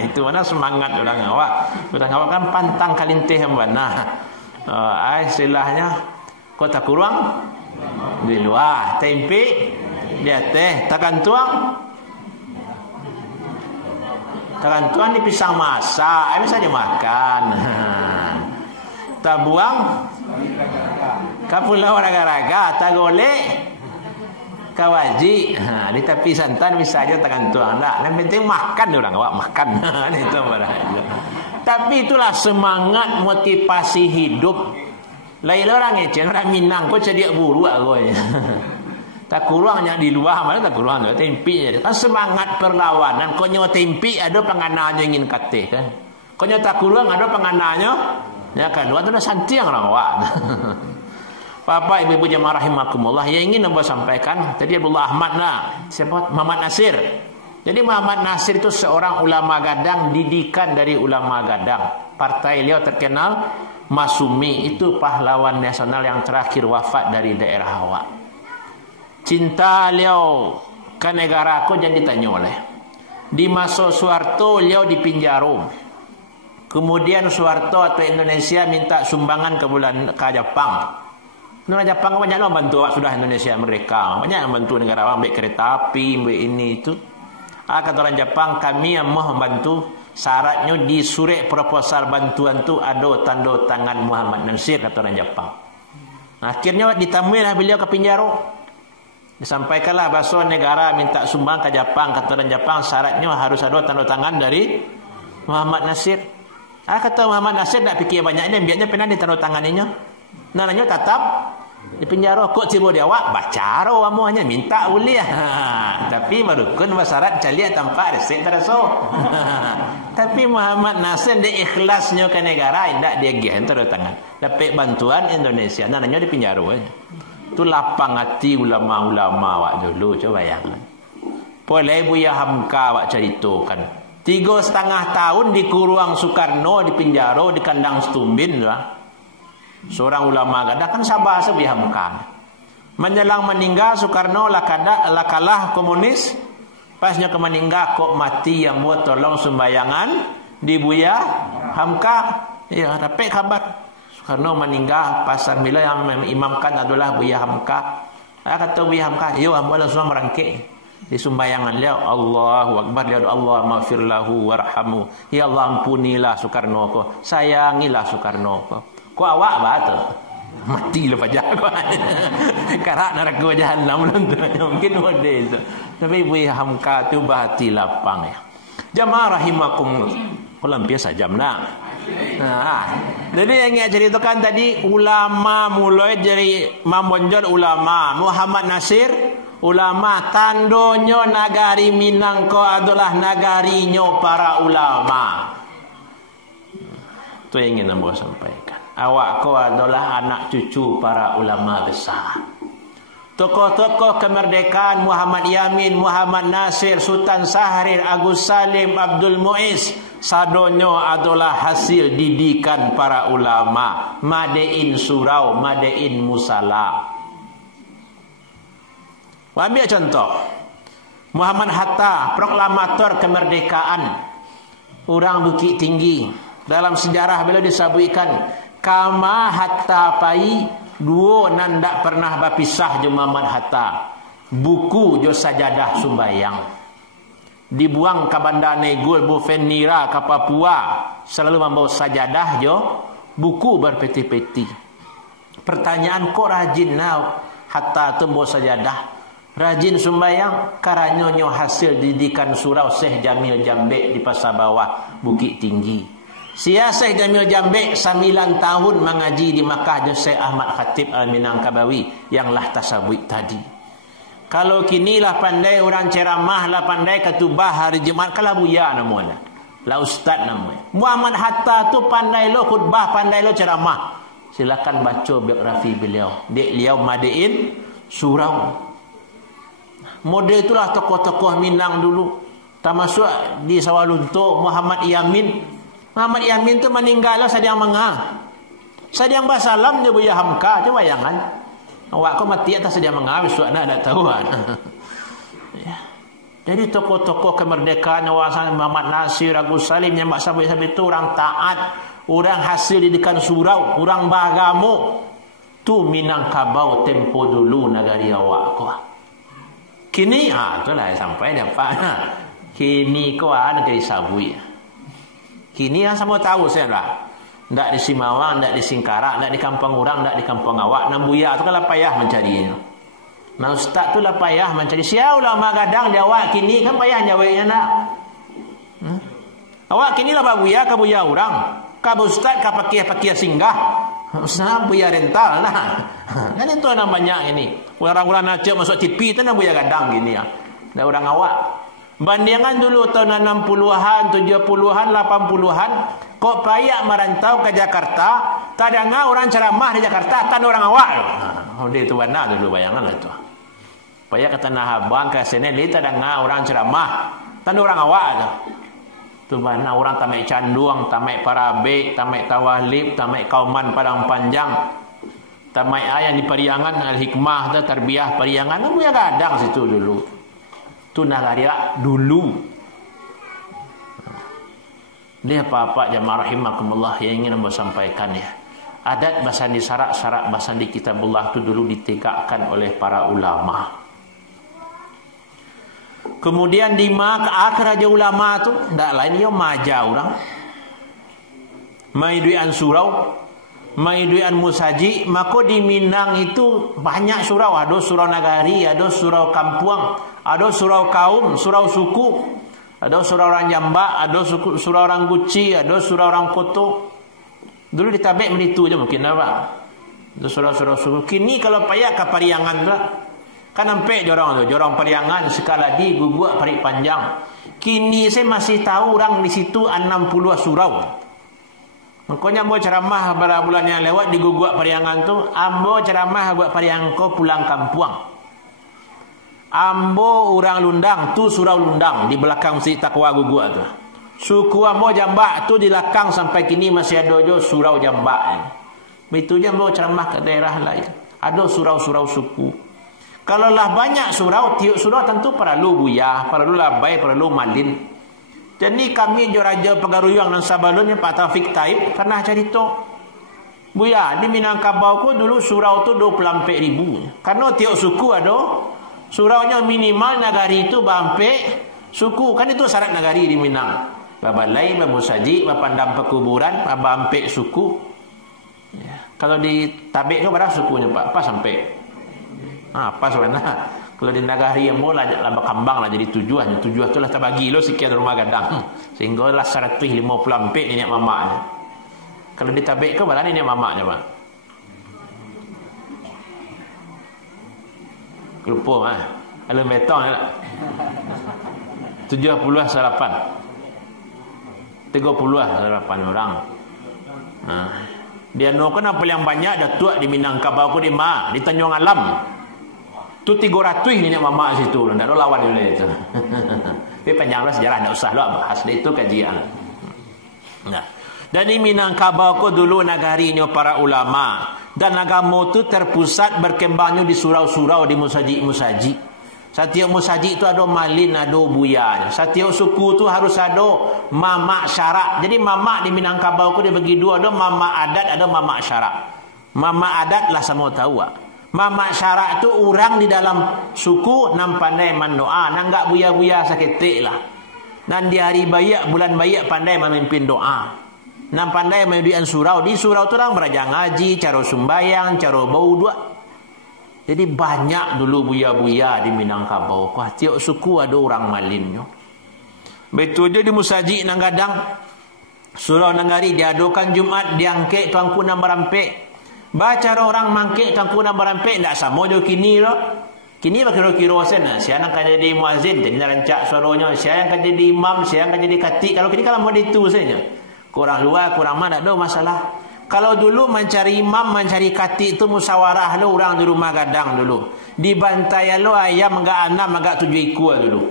Itu mana semangat orang awak. Orang awak kan pantang kalintih mana. Istilahnya Kau tak kurang di luar, tempe di atas, takkan tuang di pisang masak, bisa dimakan. Tak buang kapulau raga-raga, tak golek kawaji. Di tepi santan bisa aja takkan tuang. Nah, yang penting makan orang awak makan. Itu berarti. Tapi itulah semangat motivasi hidup. Lain orang ecen orang Minang kau jadi buru aku. Tak kurangnya di luar mana tak kurang tu tempi kan semangat perlawanan. Kau nyawa tempi ada pengananya ingin kate kan. Kau nyawa tak kurang ada pengananya. Ya kan luar tu dah santiang orang awak. Bapak ibu-ibu jemaah rahimakumullah, yang ingin saya sampaikan tadi Abdullah Ahmad siapa Muhammad Nasir. Jadi Muhammad Nasir itu seorang ulama gadang, didikan dari ulama gadang. Partai beliau terkenal Masumi, itu pahlawan nasional yang terakhir wafat dari daerah awak. Cinta beliau ke negara aku jangan ditanya oleh. Di masa Soeharto beliau di penjara. Kemudian Soeharto atau Indonesia minta sumbangan ke Jepang. Negara Jepang banyak bantu awak sudah Indonesia mereka. Banyak bantu negara awak ambil kereta api, ambil ini itu. Kata orang Jepang, kami yang mau membantu, syaratnya di surat proposal bantuan tu ada tanda tangan Muhammad Nasir, kata orang Jepang. Nah, akhirnya ditamailah beliau ke penjara. Disampaikanlah bahasa negara minta sumbang ke Jepang, kata orang Jepang syaratnya harus ada tanda tangan dari Muhammad Nasir. Kata Muhammad Nasir tak fikir banyak ini, biarnya pernah ditandatanganinya. Nananya tetap di penjara. Kok cibo dia awak bacara kamu hanya minta uliah. Tapi marukun syarat caliat tanpa resep teraso. Tapi Muhammad Nasir dia ikhlasnya ke negara, tidak dia giat tanda tangan. Dapat bantuan Indonesia. Nananya di penjara. Itu lapang hati ulama-ulama awak dulu, coba bayangkan. Boleh Buya Hamka awak ceritakan. 3,5 tahun di kurung Soekarno di penjara di kandang Stumbin lah. Seorang ulama gadang kan sabar Buya Hamka. Menjelang meninggal Soekarno lah kalah komunis. Pasnya ke meninggal kok mati yang buat tolong sembayangan di Buya Hamka. Ya, dapat kabar Soekarno meninggal, pasal bila yang mengimamkan adalah Buya Hamka. Kata Buya Hamka, yo hamba langsung merangkik di sumbayangan dia, Allahu Akbar, dia Allah maghfir lahu warhamu. Ya Allah ampunilah Soekarno ko, sayangilah Soekarno ko. Ko awak batu mati lepas jago. Karak neraka jahanam mungkin ada itu. Tapi Buya Hamka tu bahati lapang ya. Jamaah rahimakum, kolam biasa jam nak. Nah, jadi yang saya ceritakan tadi ulama mulai dari Mambonjol ulama, Muhammad Nasir ulama, tandonyo nagari Minangko adalah nagarinya para ulama. Itu yang ingin saya sampaikan. Awak kau adalah anak cucu para ulama besar. Tokoh-tokoh kemerdekaan Muhammad Yamin, Muhammad Nasir, Sultan Syahrir, Agus Salim, Abdul Muiz, sadonyo adalah hasil didikan para ulama. Madein surau, madein musala. Ambil contoh. Muhammad Hatta, proklamator kemerdekaan. Orang Bukit Tinggi. Dalam sejarah beliau disebutkan, kama hatta pai duo nandak pernah berpisah jo Muhammad Hatta. Buku jo sajadah sumbayang. Dibuang ke Bandar Negul, Buvenira ke Papua, selalu membawa sajadah jo buku berpeti-peti. Pertanyaan, kok rajin Hatta tu bawa sajadah? Rajin sumbayang karena hasil didikan surau Syekh Jamil Jambek di Pasar Bawah Bukit Tinggi. Syekh Jamil Jambek 9 tahun mengaji di Makkah dengan Syekh Ahmad Khatib Al-Minangkabawi yang lah tasawuf tadi. Kalau kini lah pandai orang ceramah, lah pandai ketubah hari Jumat, kalah buya namanya. Lah ustaz namanya. Muhammad Hatta tu pandai lo khutbah, pandai lo ceramah. Silakan baca biografi beliau. Beliau madein surau. Model itulah tokoh-tokoh Minang dulu. Termasuk di Sawalunto Muhammad Yamin. Muhammad Yamin tu meninggal lah sadiang mengah. Sadiang basalam dia Buya Hamka, coba bayangan. Awak kau mati atas sadiang mengah, besok nak tahu kan. Ya. Jadi tokoh-tokoh kemerdekaan Nawasan Muhammad Nasir, Agus Salim, yang sabit-sabit itu orang taat, orang hasil didikan surau, orang beragama. Tu Minangkabau tempo dulu negari awak ko. Kini itulah sampai dapat. Kini ko negeri Sabui. Kini sama tahu saya lah. Ndak di Simawang, ndak di Singkarak, ndak di kampung orang, ndak di kampung awak. Nambuya tu kan payah mencarinya. Nah ustaz tu lah payah mencari. Siapa ulama gadang Jawa kini kan payah jawabnya nak. Awak kini lah buya ke buya orang. Ka ustaz ka pakia singgah. Ustaz buya rental lah. Kan itu namanya ini. Orang-orang Aceh masuk TV tu nak buya gadang gini ya. Dan orang awak. Bandingan dulu tahun 60-an, 70-an, 80-an, kok payah merantau ke Jakarta, tak ada orang ceramah di Jakarta, tak ada orang awak. Dia itu benar dulu bayanganlah itu. Payah ke Tanah Abang, ke Seneli, tak ada orang ceramah, tak ada orang awak tu. Tu mana orang tamek canduang, tamek parabe, tamek tawalib, tamek kauman padang panjang, tamek ayat di Pariangan, al-hikmah, tarbiyah Pariangan, tu punya gadang situ dulu. Tu nagaria dulu. Dia apa-apa jamaah rahimakumullah yang ingin saya sampaikan ya. Adat basandi syarak-syarak basandi kitabullah tu dulu ditegakkan oleh para ulama. Kemudian di akhir aja ulama tu ndak lain yo maja orang. Mai duian surau, mai duian musaji, maka di Minang itu banyak surau, ada surau nagari, ada surau kampuang, ada surau kaum, surau suku, ada surau orang Jamba, ada surau orang Guci, ada surau orang Koto. Dulu ditabek menitu aja mungkin apa. Ada surau-surau suku. Kini kalau payah ke Pariangan tu kan sampai jorang Pariangan sekala di guguk Parik Panjang. Kini saya masih tahu orang di situ 60 surau. Makanya ambo ceramah pada bulan yang lewat di guguk Pariangan tu, ambo ceramah buat Pariangan ko pulang kampuang. Ambo orang Lundang tu surau Lundang di belakang Masjid Taqwa guguk tu. Suku ambo Jambak tu di belakang sampai kini masih ada jo surau Jambak. Begitu je ambo ceramah ke daerah lain. Ada surau-surau suku. Kalau lah banyak surau, tiuk surau tentu perlu buyah, perlu labai, perlu malin. Jadi kami Raja Pegaruyang dan Sabalun Pak Taufik Taib pernah cerita. Buya, di Minangkabau ko dulu surau tu 24,000. Karena tiuk suku ada, suraunya minimal nagari itu bampe suku. Kan itu syarat nagari di Minang. Babalai, bamusaji, bapandam pekuburan, bampe suku. Ya. Kalau di Tabek ke berapa sukunya Pak? Apa sampai? Apa sebenarnya? Kalau di nagari yang mula lah berkembang lah jadi tujuan. Tujuan tu lah terbagi lo sekian rumah gadang. Sehingga lah 150 ampek ni mamaknya. Kalau di Tabek ke berapa ni mamaknya Pak? Lupa ah. Kalau metong lah. 78 orang. Dia no kan apa yang banyak dah tuak di Minangkabau ko di di Tanjung Alam. Tu 300 ni nak mamak situ. Ndak ada lawan dia itu. Tapi panjanglah sejarah ndak usah lah bahas itu kajian. Nah. Dan di Minangkabau ko dulu nagarinya para ulama dan agama tu terpusat berkembangnya di surau-surau di musaji-musaji. Setiap musaji itu ada malin, ada buyanya. Setiap suku tu harus ada mamak syarak. Jadi mamak di Minangkabau ko dia bagi dua, ada mamak adat, ada mamak syarak. Mamak adat lah sama tahu. Mamak syarak tu orang di dalam suku nam pandai mendoa, nang enggak buya-buya saketik lah. Dan di hari bayak, bulan bayak pandai memimpin doa. Nam pandai menyediakan surau. Di surau tu orang belajar ngaji, cara sumbayang, cara bau dua. Jadi banyak dulu buya-buya di Minangkabau. Tiap suku ada orang malinnya. Betul je di musaji nang gadang. Surau nangari diadakan Jumat, diangkek tuanku nam berampek. Baca orang mangkek tuanku nam berampek ndak sama jo kini lo. Kini kira-kira sana. Siapa akan jadi muazzin, jadi rancak suaranya. Siapa akan jadi imam, siapa akan jadi khatib. Kalau kini kalau mau itu saja. Kurang luar, kurang mana tak ada masalah. Kalau dulu mencari imam, mencari khatib itu musyawarah lo orang di rumah gadang dulu. Dibantai lo ayam enggak 6, enggak 7 ekor dulu.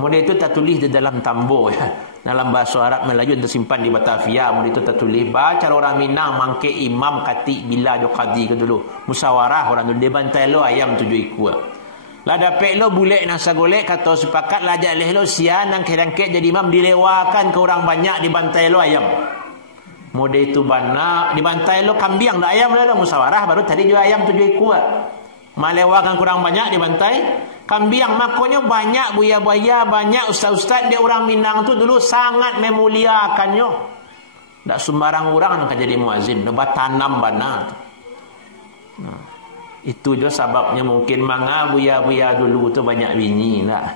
Model itu tertulis di dalam tambo ya. Dalam bahasa Arab Melayu yang tersimpan di Batavia, model itu tertulis baca orang Minang mangke imam khatib bila jo qadi ke dulu. Musyawarah orang dulu dibantai lo ayam 7 ekor. Lah dapat lo bulek nasa golek kata sepakat lah ajak leh lo sian nang kerangkek jadi imam dilewakan ke orang banyak dibantai lo ayam. Mode itu bana dibantai lo kambing dah ayam lo musyawarah baru tadi jual ayam tu jual kuat. Malewakan kurang banyak dibantai kambing, makanya banyak buaya-buaya, banyak ustaz-ustaz dia orang Minang tu dulu sangat memuliakannya. Tak sembarang orang nak jadi muazin, lepas tanam bana tu. Nah, itu je sebabnya mungkin manga buaya-buaya dulu tu banyak bini lah.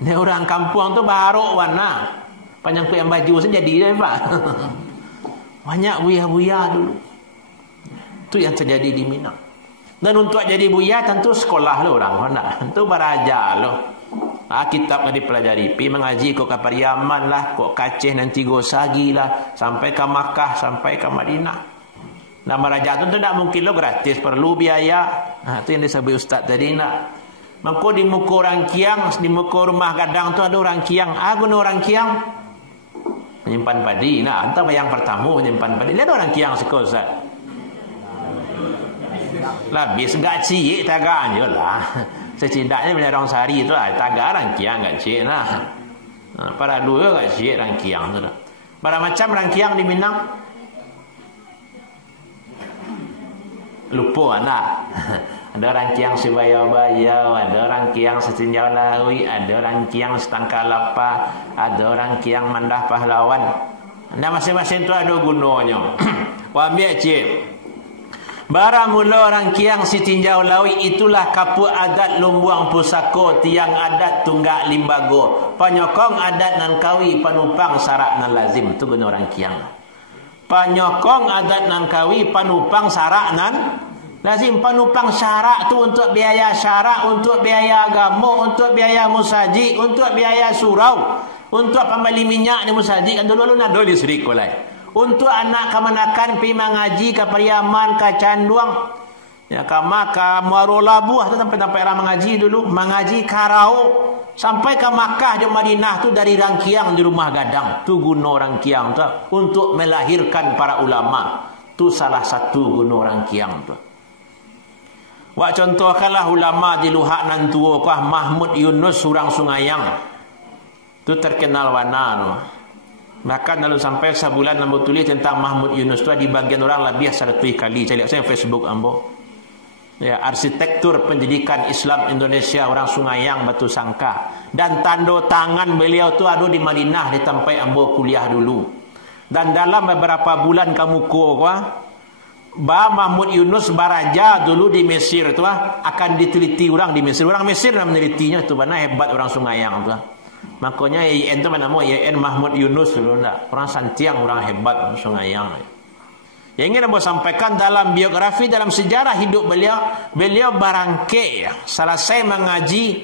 Dia orang kampung tu baru bana. Panjang ku yang baju saja jadi dia pak. Banyak buaya-buaya dulu. Itu yang terjadi di Minang. Dan untuk jadi buaya tentu sekolah lo orang nak. Tentu berajar lo. Kitab yang dipelajari, pi mengaji kok ke Pariaman lah, kok Aceh nanti Gosagi lah, sampai ke Makkah, sampai ke Madinah. Nah berajar tu tak mungkin lo gratis, perlu biaya. Itu yang disebut ustaz tadi nak. Maka di muka orang Kiang, di muka rumah gadang tu ada orang Kiang. Guna orang Kiang menyimpan padi. Nah, entah yang pertama menyimpan padi. Lihat orang Kiang sekolah. Labis enggak cik tagak je lah. Secidaknya bila orang sehari tu lah tagak orang Kiang enggak cik lah. Para dua enggak cik orang Kiang tu lah. Para macam orang Kiang di Minang. Lupa anak. Ada orang Kiang sebayau-bayau, ada orang Kiang setinjau lawi, ada orang Kiang setangkal lapa, ada orang Kiang mandah pahlawan. Nah masing-masing tu ada gunanya. Wah ambil cik. Bara mula orang Kiang setinjau lawi itulah kapur adat lumbuang pusako tiang adat tunggak limbago. Penyokong adat nan kawi panupang syarat nan lazim. Itu guna orang Kiang. Penyokong adat nan kawi panupang syarat nan lazim. Panupang syarak tu untuk biaya syarak, untuk biaya agama, untuk biaya musajik, untuk biaya surau, untuk pembeli minyak ni musajik kan dulu nak doli serik kolai. Untuk anak kemanakan pi mengaji ke Pariaman, ke Canduang, ya ke Makkah, Muaro Labu tu sampai orang mengaji dulu, mengaji Karau sampai ke Makkah di Madinah tu dari rangkiang di rumah gadang. Tu guna orang Kiang tu untuk melahirkan para ulama. Tu salah satu guna orang Kiang tu. Wak contohkanlah ulama di Luhak nan tua kah Mahmud Yunus surang Sungayang. Tu terkenal wana tu. Bahkan lalu sampai sebulan ambo tulis tentang Mahmud Yunus tu di bagian orang lebih 100 kali. Saya lihat saya Facebook ambo. Ya, arsitektur pendidikan Islam Indonesia orang Sungayang Batu Sangka. Dan tanda tangan beliau tu ada di Madinah di tempat ambo kuliah dulu. Dan dalam beberapa bulan kamu kuah Mahmud Yunus baraja dulu di Mesir tu akan diteliti orang di Mesir. Orang Mesir nak menelitinya tu mana hebat orang Sungayang tu. Makanya IAIN tu nama IAIN Mahmud Yunus dulu tak. Orang Santiang orang hebat orang Sungayang. Yang ingin saya sampaikan dalam biografi dalam sejarah hidup beliau barangke ya. Selesai mengaji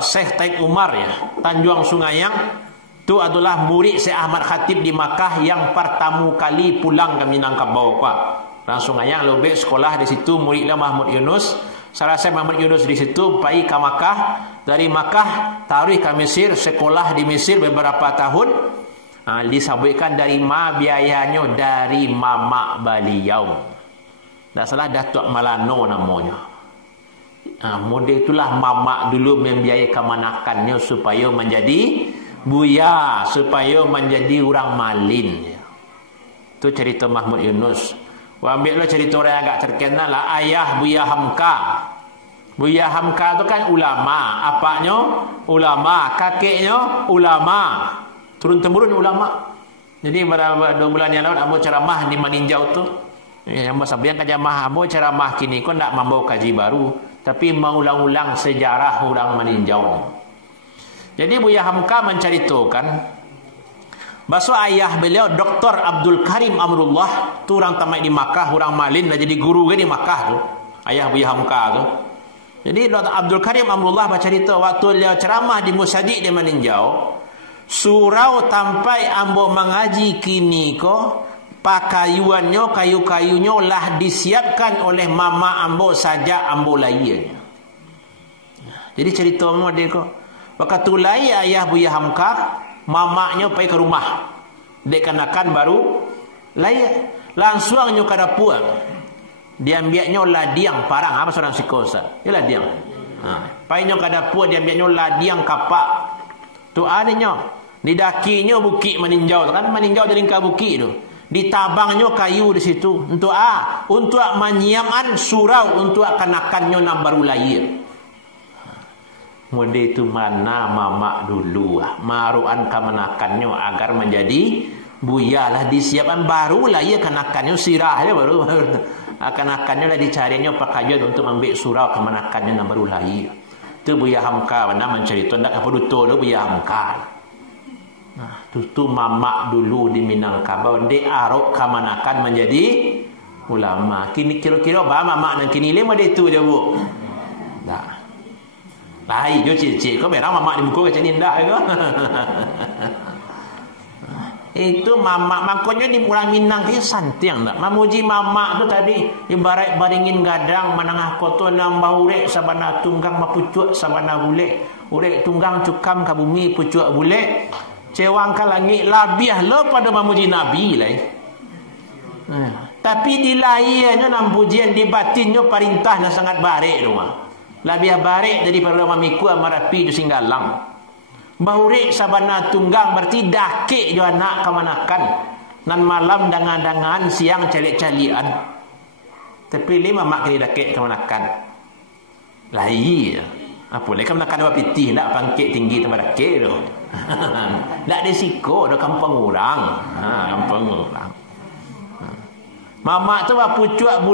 Syekh Taib Umar ya, Tanjung Sungayang. Itu adalah murid Syekh Ahmad Khatib di Makkah yang pertama kali pulang ke Minangkabau. Langsung ayang lebih sekolah di situ muridnya Mahmud Yunus. Selesai Mahmud Yunus di situ pergi ke Makkah. Dari Makkah tarik ke Mesir, sekolah di Mesir beberapa tahun. Disabitkan dari biayanya dari mama beliau. Tak salah Datuk Malano namanya. Model itulah mama dulu membiayai kemanakannya supaya menjadi buaya, supaya menjadi orang malin. Itu cerita Mahmud Yunus. Ambillah cerita orang agak terkenal lah, ayah Buya Hamka. Buya Hamka tu kan ulama, apanya ulama, kakeknya ulama, turun-temurun ulama. Jadi pada 2 bulan yang lalu ambo ceramah di Maninjau tu. Yang sabian kan ceramah ambo ceramah kini kau nak mampu kaji baru, tapi mengulang-ulang sejarah orang Maninjau. Jadi Buya Hamka menceritakan bahasa ayah beliau Dr. Abdul Karim Amrullah tu orang tamat di Makkah, orang malin dah jadi guru di Makkah tu. Ayah Buya Hamka tu. Jadi Dr. Abdul Karim Amrullah bercerita waktu beliau ceramah di Musajid di Maninjau, surau tampai ambo mengaji kini ko pakaiannya, kayu-kayunya lah disiapkan oleh mama ambo saja ambo layan. Jadi cerita dia ko waktu tulai ayah Buya Hamka, mamaknya pergi ke rumah. Dek kanakan baru layak. Langsungnya ke dapur. Dia ambilnya ladiang parang. Apa seorang psikosa? Ya ladiang. Perginya ke dapur, dia ambilnya ladiang kapak. Tu adanya. Di dakinya bukit meninjau kan, meninjau dari lingkar bukit tu. Ditabangnya kayu di situ untuk menyiapkan surau untuk kenakannya nak baru lahir. Mode itu mana mamak dulu maruan kemenakannya agar menjadi buyalah disiapkan baru lahir kenakannya sirah dia baru kenakannya lah dicarinya pakaian untuk ambil surau kemenakannya nak baru lahir. Tu buya hamka mana mencerita ndak apa duto tu buya hamka. Nah, tu mamak dulu di Minangkabau de arok kamanakan menjadi ulama. Kini kira-kira ba mamak nang kini le mode tu je bu. Dah. Lai jo cik-cik kau merang mamak di buku macam ni ndak ke? Itu mamak makanya di pulang Minang ke santiang ndak. Mamuji mamak tu tadi ibarat baringin gadang menengah koto nambah urek sabana tunggang mapucuk sabana bule. Urek tunggang cukam ka bumi pucuk bule. Cewang ka langit labiah lo pada memuji Nabi lah. Tapi di lahirnya nam pujian di batinnya perintahnya sangat barik tu. Labiah barik daripada mamiku amarapi tu singgalang. Baurek sabana tunggang berarti dakik jo anak kamanakan. Nan malam dangan-dangan siang calik-calian. Tapi lima mak kini dakik kamanakan. Lahir. Apa lagi kamanakan apa pitih nak pangkit tinggi tempat dakik tu. Tak ada siko dah kampung orang. Kampung orang. Mamak tu pucuak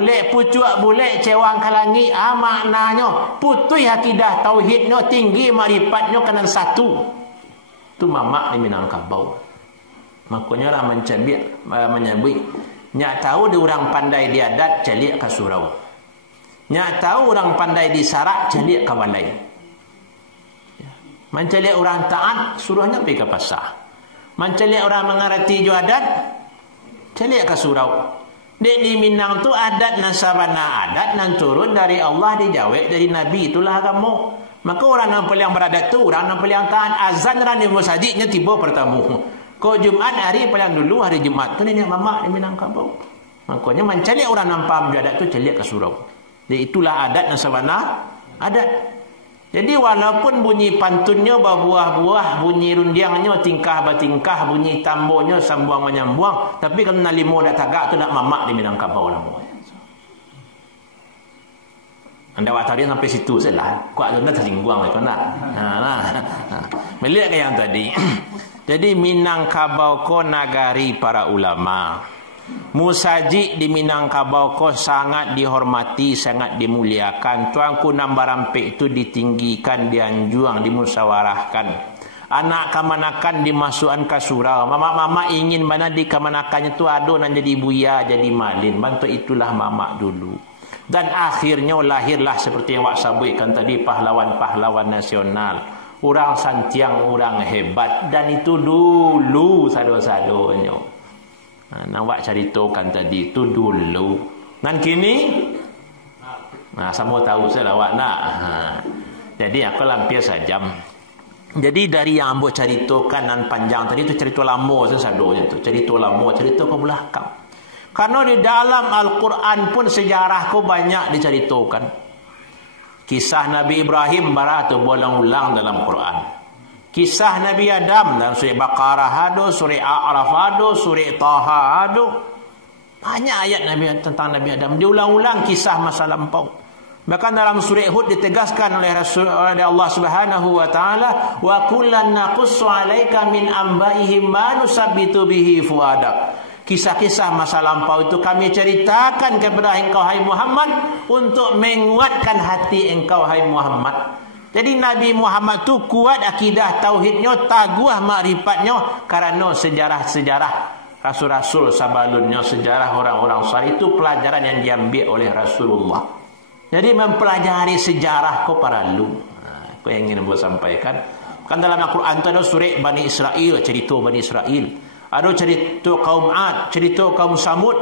bulek cewang kalangi. Maknanya putui akidah tauhidnya tinggi marifatnya kanan satu. Tu mamak di Minangkabau. Makanya orang menyebut nyak tahu dia orang pandai di adat celiak ke surau. Nyak tahu orang pandai di sarak celiak ke balai. Menceliak orang taat suruhnya pergi ke pasar. Menceliak orang mengerti jo adat celiak ke surau. Di Minang tu adat nan sabana adat nan turun dari Allah dijawab dari Nabi itulah agama. Maka orang yang paling beradat tu orang yang paling taat azan ran di masjidnya tiba pertama. Ko Jumaat hari paling dulu hari Jumaat tu ni mamak di Minangkabau. Makanya menceliak orang nampak adat tu celiak ke surau. Jadi itulah adat nan sabana adat. Jadi walaupun bunyi pantunnya berbuah-buah, bunyi rundiangnya tingkah bertingkah, bunyi tambonya sambuang menyambuang, tapi kalau nak limo dak tagak tu nak mamak di Minangkabau lah. Anda buat tadi sampai situ sajalah. Kuat tu dah tersinggung lepas nak. Melihat ke yang tadi. Jadi Minangkabau ko nagari para ulama. Musajik di Minangkabau ko sangat dihormati, sangat dimuliakan. Tuanku Nambarampek itu ditinggikan, dianjuang, dimusyawarahkan. Anak kamanakan dimasukkan ke surau. Mama ingin mana di kamanakannya tu ada nak jadi buya, jadi malin. Bantu itulah mama dulu. Dan akhirnya lahirlah seperti yang Wak sabutkan tadi pahlawan-pahlawan nasional. Orang santiang, orang hebat. Dan itu dulu sado-sadonya. Nawak ceritakan tadi itu dulu. Dan kini sama tahu saya awak nak. Jadi aku lampir sajam. Jadi dari yang ambo ceritakan nan panjang tadi itu cerita lama sadonya tu. Cerita lama, cerita ke belakang. Karena di dalam Al-Quran pun sejarah ko banyak diceritakan. Kisah Nabi Ibrahim baratu berulang-ulang dalam Quran. Kisah Nabi Adam dalam surah Baqarah ada, surah A'raf ada, surah Taha ada. Banyak ayat tentang Nabi Adam. Diulang-ulang kisah masa lampau. Bahkan dalam surah Hud ditegaskan oleh Allah Subhanahu wa taala, wa kullan naqussu 'alaika min anba'ihim ma nusabbitu bihi fuadak. Kisah-kisah masa lampau itu kami ceritakan kepada engkau hai Muhammad untuk menguatkan hati engkau hai Muhammad. Jadi Nabi Muhammad tu kuat akidah tauhidnya, taguh makrifatnya karena sejarah-sejarah rasul-rasul sebelumnya, sejarah orang-orang saleh itu pelajaran yang diambil oleh Rasulullah. Jadi mempelajari sejarah ko para lu. Aku yang ingin buat sampaikan. Kan dalam Al-Quran tu ada surah Bani Israel, cerita Bani Israel. Ada cerita kaum Ad, cerita kaum Samud.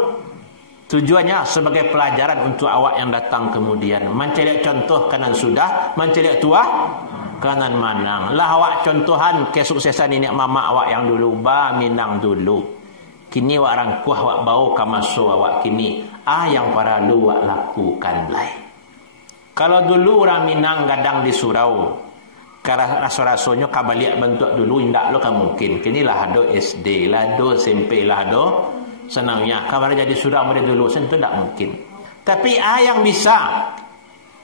Tujuannya sebagai pelajaran untuk awak yang datang kemudian. Mencari contoh kanan sudah, mencari tua kanan manang. Lah awak contohan kesuksesan ini mama awak yang dulu ba Minang dulu. Kini awak rangkuh awak bau kamaso awak kini. Yang para lu awak lakukan lai. Kalau dulu orang Minang gadang di surau, Karena rasa-rasanya kabaliak bentuk dulu indak lo kan mungkin. Kini lah ada SD lah, ada SMP lah, ada senangnya. Kabar jadi surau pada dulu itu tak mungkin. Tapi yang bisa.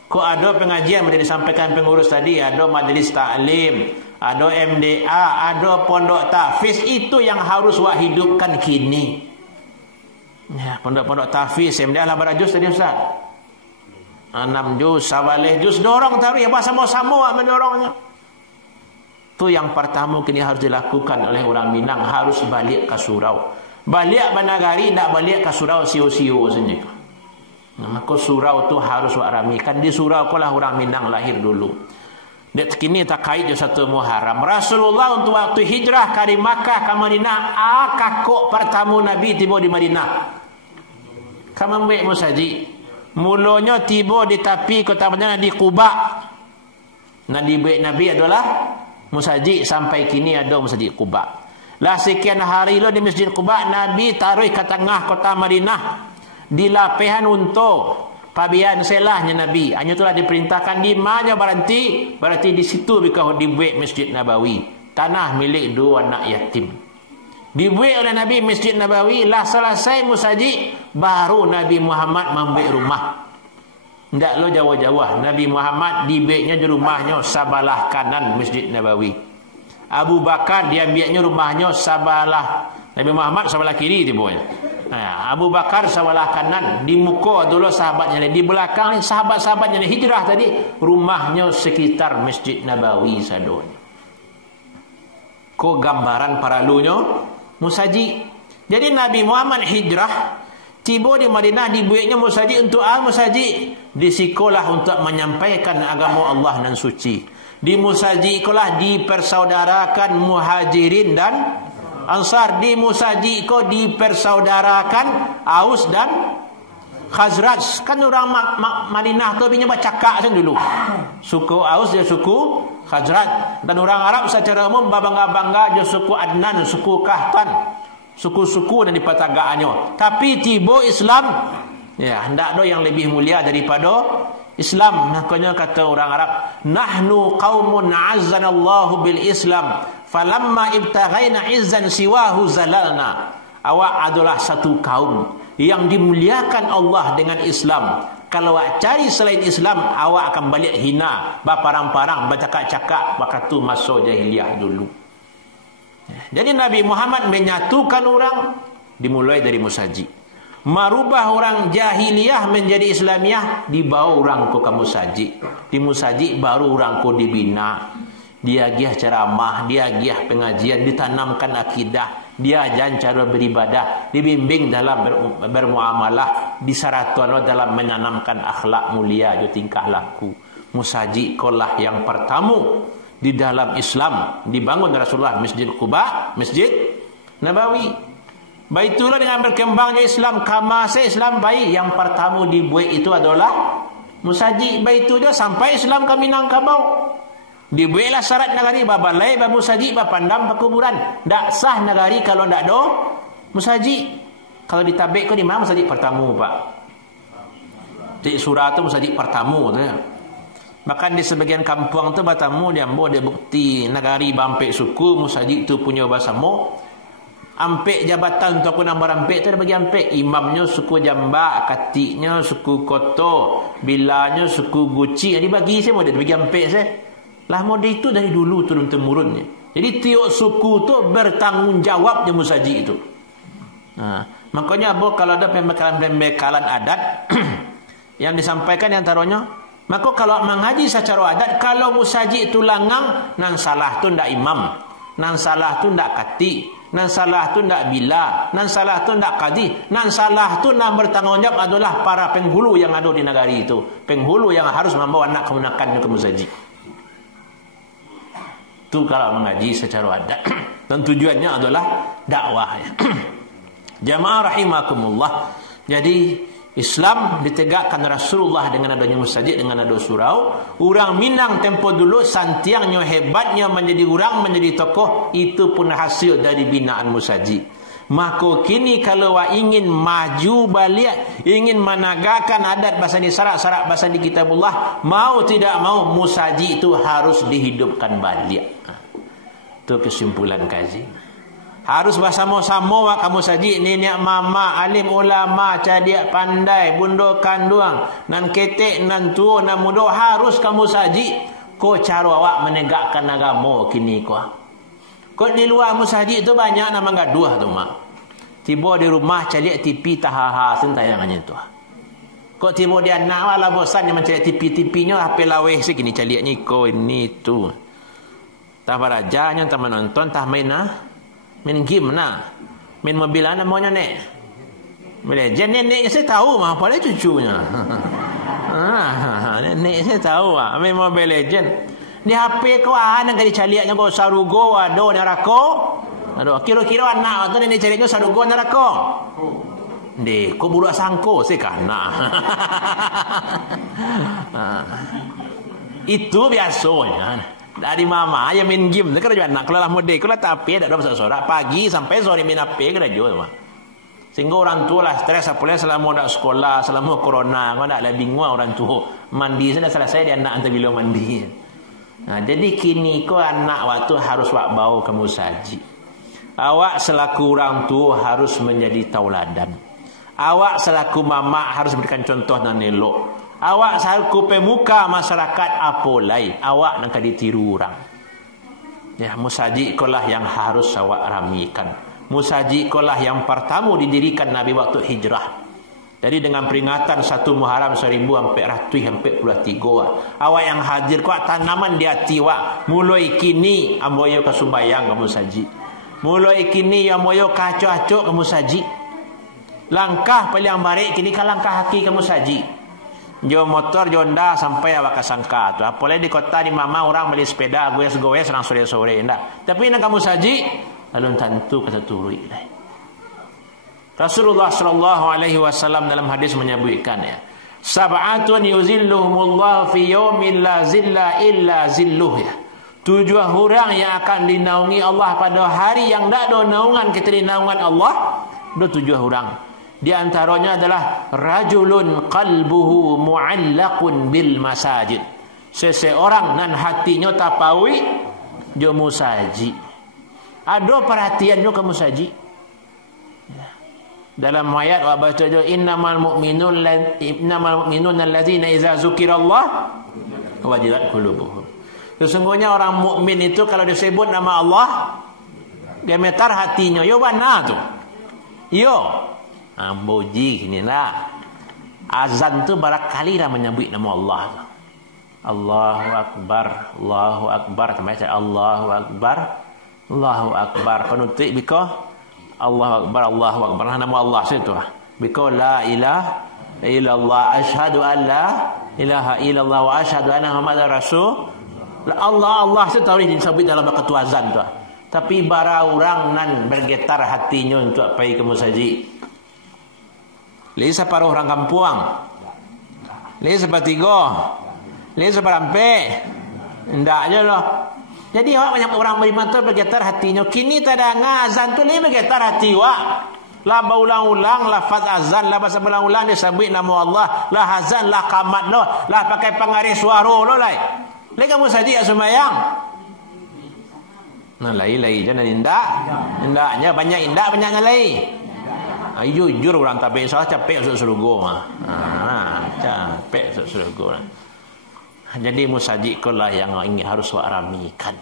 Kok ada pengajian yang disampaikan pengurus tadi, ada majlis taklim, ada MDA, ada pondok tahfiz, itu yang harus wak hidupkan kini. Ya, pondok-pondok tahfiz, MDA lah berapa juz tadi Ustaz? 6 juz, sabalih juz, dorong taruh ya sama-sama mendorongnya. Itu yang pertama kini harus dilakukan oleh orang Minang, harus balik ke surau. Balik Banagari, tak balik ke surau sio-sio saja. Maka surau tu harus wak ramikan. Di surau ko lah orang Minang lahir dulu. Dia kini tak kait je satu Muharram. Rasulullah untuk waktu hijrah dari Makkah ke Madinah, kakak pertama Nabi tiba di Madinah. Kamu ambil musaji. Mulanya tiba di tepi kota Madinah di Quba. Nabi adalah musaji, sampai kini ada musaji Quba. Lah sekian hari lo di Masjid Quba, Nabi taruh ke tengah kota Madinah di lapihan untuk pabian selahnya Nabi. Hanya itulah diperintahkan di mana berhenti di situ bikah dibuat Masjid Nabawi, tanah milik 2 anak yatim. Dibuat oleh Nabi Masjid Nabawi, lah selesai musaji baru Nabi Muhammad membuat rumah. Tidak lo jauh-jauh. Nabi Muhammad dibuatnya di rumahnya sebelah kanan Masjid Nabawi. Abu Bakar diambilnya rumahnya sebelah, Nabi Muhammad sebelah kiri tiba-tiba. Abu Bakar sebelah kanan, di muka dulu sahabatnya, di belakang sahabat-sahabatnya hijrah tadi, rumahnya sekitar Masjid Nabawi sadonya. Ko gambaran paralunya musaji. Jadi Nabi Muhammad hijrah, tiba di Madinah, dibuatnya musaji untuk musaji di sekolah untuk menyampaikan agama Allah dan suci. Di musaji ikolah dipersaudarakan Muhajirin dan Ansar. Di musaji ko dipersaudarakan Aus dan Khazraj. Kan orang Madinah tu punya cakap kan dulu. Suku Aus dia suku Khazraj. Dan orang Arab secara umum bangga-bangga dia suku Adnan, suku Kahtan. Suku-suku dan dipatagaannya. Tapi tiba Islam, ya, hendak ada yang lebih mulia daripada Islam. Makanya kata orang Arab, nahnu qaumun azzanallahu bil Islam, falamma ibtaghaina izzan siwahu zalalna. Awak adalah satu kaum yang dimuliakan Allah dengan Islam. Kalau awak cari selain Islam, awak akan balik hina, baparang-parang, bercakap-cakap waktu masa jahiliyah dulu. Jadi Nabi Muhammad menyatukan orang dimulai dari musaji. Merubah orang jahiliyah menjadi Islamiyah, dibawa orang ke musaji. Di musaji baru orang ke dibina. Dia giah ceramah, dia giah pengajian, ditanamkan akidah, dia ajar cara beribadah, dibimbing dalam bermuamalah, disaratuan dalam menanamkan akhlak mulia, tingkah laku. Musaji kolah yang pertama di dalam Islam dibangun Rasulullah Masjid Quba, Masjid Nabawi. Baitulah dengan berkembangnya Islam, kamasa Islam baik, yang pertama dibuat itu adalah musaji. Baitu dia sampai Islam ke Minangkabau. Dibuatlah syarat negari babalai, musaji, pandam, kuburan. Tak sah negari kalau tak ada musaji. Kalau ditabik kau di mana musaji pertama, Pak? Di surah tu musaji pertama tu. Bahkan di sebagian kampung tu batamu dia ambil dia bukti negari bampek suku musaji itu punya bahasa mo. Ampek jabatan untuk aku nombor ampek tu ada bagi ampek. Imamnya suku Jambak, katiknya suku Koto, bilanya suku Guci. Jadi bagi saya mau dia bagi ampek saya. Lah mode itu dari dulu turun temurunnya. Jadi tiap suku tu bertanggungjawab dia musaji itu. Makanya Abu kalau ada pembekalan adat yang disampaikan yang taruhnya, maka kalau mengaji secara adat, kalau musaji itu langang, nan salah tu ndak imam, nan salah tu ndak kati, nan salah tu ndak bila, nan salah tu ndak kadi, nan salah tu nan bertanggungjawab adalah para penghulu yang ada di negari itu. Penghulu yang harus membawa anak kemenakan ke musaji. Itu kalau mengaji secara adat. Dan tujuannya adalah dakwah. Jamaah rahimakumullah. Jadi Islam ditegakkan Rasulullah dengan adanya musajid, dengan ada surau. Orang Minang tempo dulu santiangnya, hebatnya menjadi orang, menjadi tokoh, itu pun hasil dari binaan musajid. Maka kini kalau awak ingin maju balik, ingin menegakkan adat bahasa ni, syarat-syarat bahasa di kitabullah, mau tidak mau musaji itu harus dihidupkan balik. Itu kesimpulan kaji. Harus bersama-sama wak kamu saji nenek mama, alim ulama, cadia pandai, bundo kanduang, nan ketek, nan tua, nan muda, harus kamu saji. Ko cara awak menegakkan agama kini ko. Ko di luar musaji itu banyak nama gaduh tu mak. Tiba di rumah cari TV tahaha sentayangannya tu. Ko tiba dia nak wala bosan dia mencari TV-TV-nya HP laweh segini carinya ko ini tu. Tah barajanya tah menonton tah main game nah. Main mobil ana maunya nek. Legend neneknya saya tahu mah, apa dia cucunya. Nenek saya tahu main Mobile Legend. Di HP kau ana kali caliaknya kau sarugo ado neraka. Aduh, kira-kira anak tu nenek carinya sarugo neraka. Dek, kau budak sangko sekana. Itu biasanya. Dari mama yang main game nak kerja anak kalau lah mode kalau tapi ada dosa sorak pagi sampai sore main HP kerja mah. Sehingga orang tua lah stres apalagi selama dak sekolah, selama corona, kau nak lebih bingung orang tua. Mandi sudah selesai dia anak antar bila mandi. Nah, jadi kini kau anak waktu harus wak bau kamu saji. Awak selaku orang tua harus menjadi tauladan. Awak selaku mama harus berikan contoh dan elok. Awak selaku pemuka masyarakat apolai, awak nak ditiru orang. Ya, musaji ikolah yang harus awak ramikan. Musaji ikolah yang pertama didirikan Nabi waktu hijrah. Jadi dengan peringatan 1 Muharram 1443. Awak yang hadir kuat tanaman di hati awak. Mulai kini amboyo kasumbayang kamu saji. Mulai kini amboyo kacau-acau kamu saji. Langkah paling baik kini ka langkah haki kamu saji. Jo motor jonda sampai awak kasangka tu. Apalagi di kota di mama orang beli sepeda goes-goes orang sore-sore ndak. Tapi nak kamu saji alun tentu kata turui. Rasulullah sallallahu alaihi wasallam dalam hadis menyebutkan ya. Sab'atun yuzilluhumullah fi yaumin la zilla illa zilluh ya. 7 orang yang akan dinaungi Allah pada hari yang tak ada naungan kecuali naungan Allah. Ada 7 orang. Di antaranya adalah rajulun qalbuhu mu'allaqun bil masajid. Seseorang nan hatinya tapawi jo musaji. Ada perhatiannya ke musaji. Dalam ayat wa baca jo innamal mu'minun allazina idza zukirallah wajilat qulubuhum. Sesungguhnya orang mukmin itu kalau disebut nama Allah gemetar hatinya. Yo mana tu? Yo Amboji inilah azan tu barakali dah menyebut nama Allah. Allahu Akbar, Allahu Akbar, macam Allahu Akbar, Allahu Akbar. Penutup biko Allahu Akbar, Allahu Akbar. Nama Allah situ. Biko la ilaha illallah, asyhadu an la ilaha illallah wa asyhadu anna Muhammadar Rasul. Allah situ tahu disebut dalam waktu azan tu. Tapi bara orang nan bergetar hatinya untuk pergi ke musaji. Lagi separuh orang kampung, lagi sepertiga, lagi seperampe, ndak aja loh. Jadi awak banyak orang beriman tu bergetar hatinya. Kini tak ada ngazan tu lagi bergetar hati awak. Lah berulang-ulang lafaz azan, lah bahasa berulang-ulang disebut nama Allah, lah azan, lah qamat loh, lah pakai pengaris suara loh lai. Lagi kamu saja sembahyang. Nah lai jangan indaknya banyak indak banyaknya lai. Jujur orang tapi salah capek masuk surga mah. Capek masuk surga. Jadi musaji itulah yang ingin harus ramikan.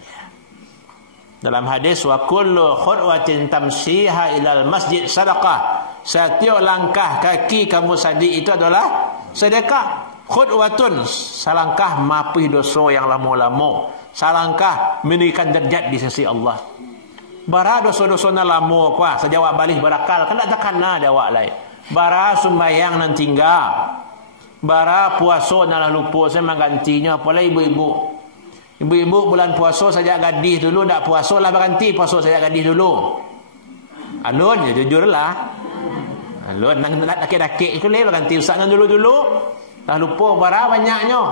Dalam hadis wa kullu khutwatin tamsiha ilal masjid sadaqah. Setiap langkah kaki kamu saji itu adalah sedekah. Khutwatun salangkah mapih dosa yang lama-lama. Salangkah meninggikan derajat di sisi Allah. Bara dosa-dosa na lamo kwa sejawab balik barakal kan tak kana ada awak lain. Bara sumbayang nan tinggal. Bara puasa na lupa saya menggantinya apalah ibu-ibu. Ibu-ibu bulan puasa saja gadis dulu tak puasa lah berganti puasa saja gadis dulu. Alun ya jujurlah. Alun nak dakik-dakik itu le berganti usahanya dulu-dulu. Dah lupa bara banyaknya.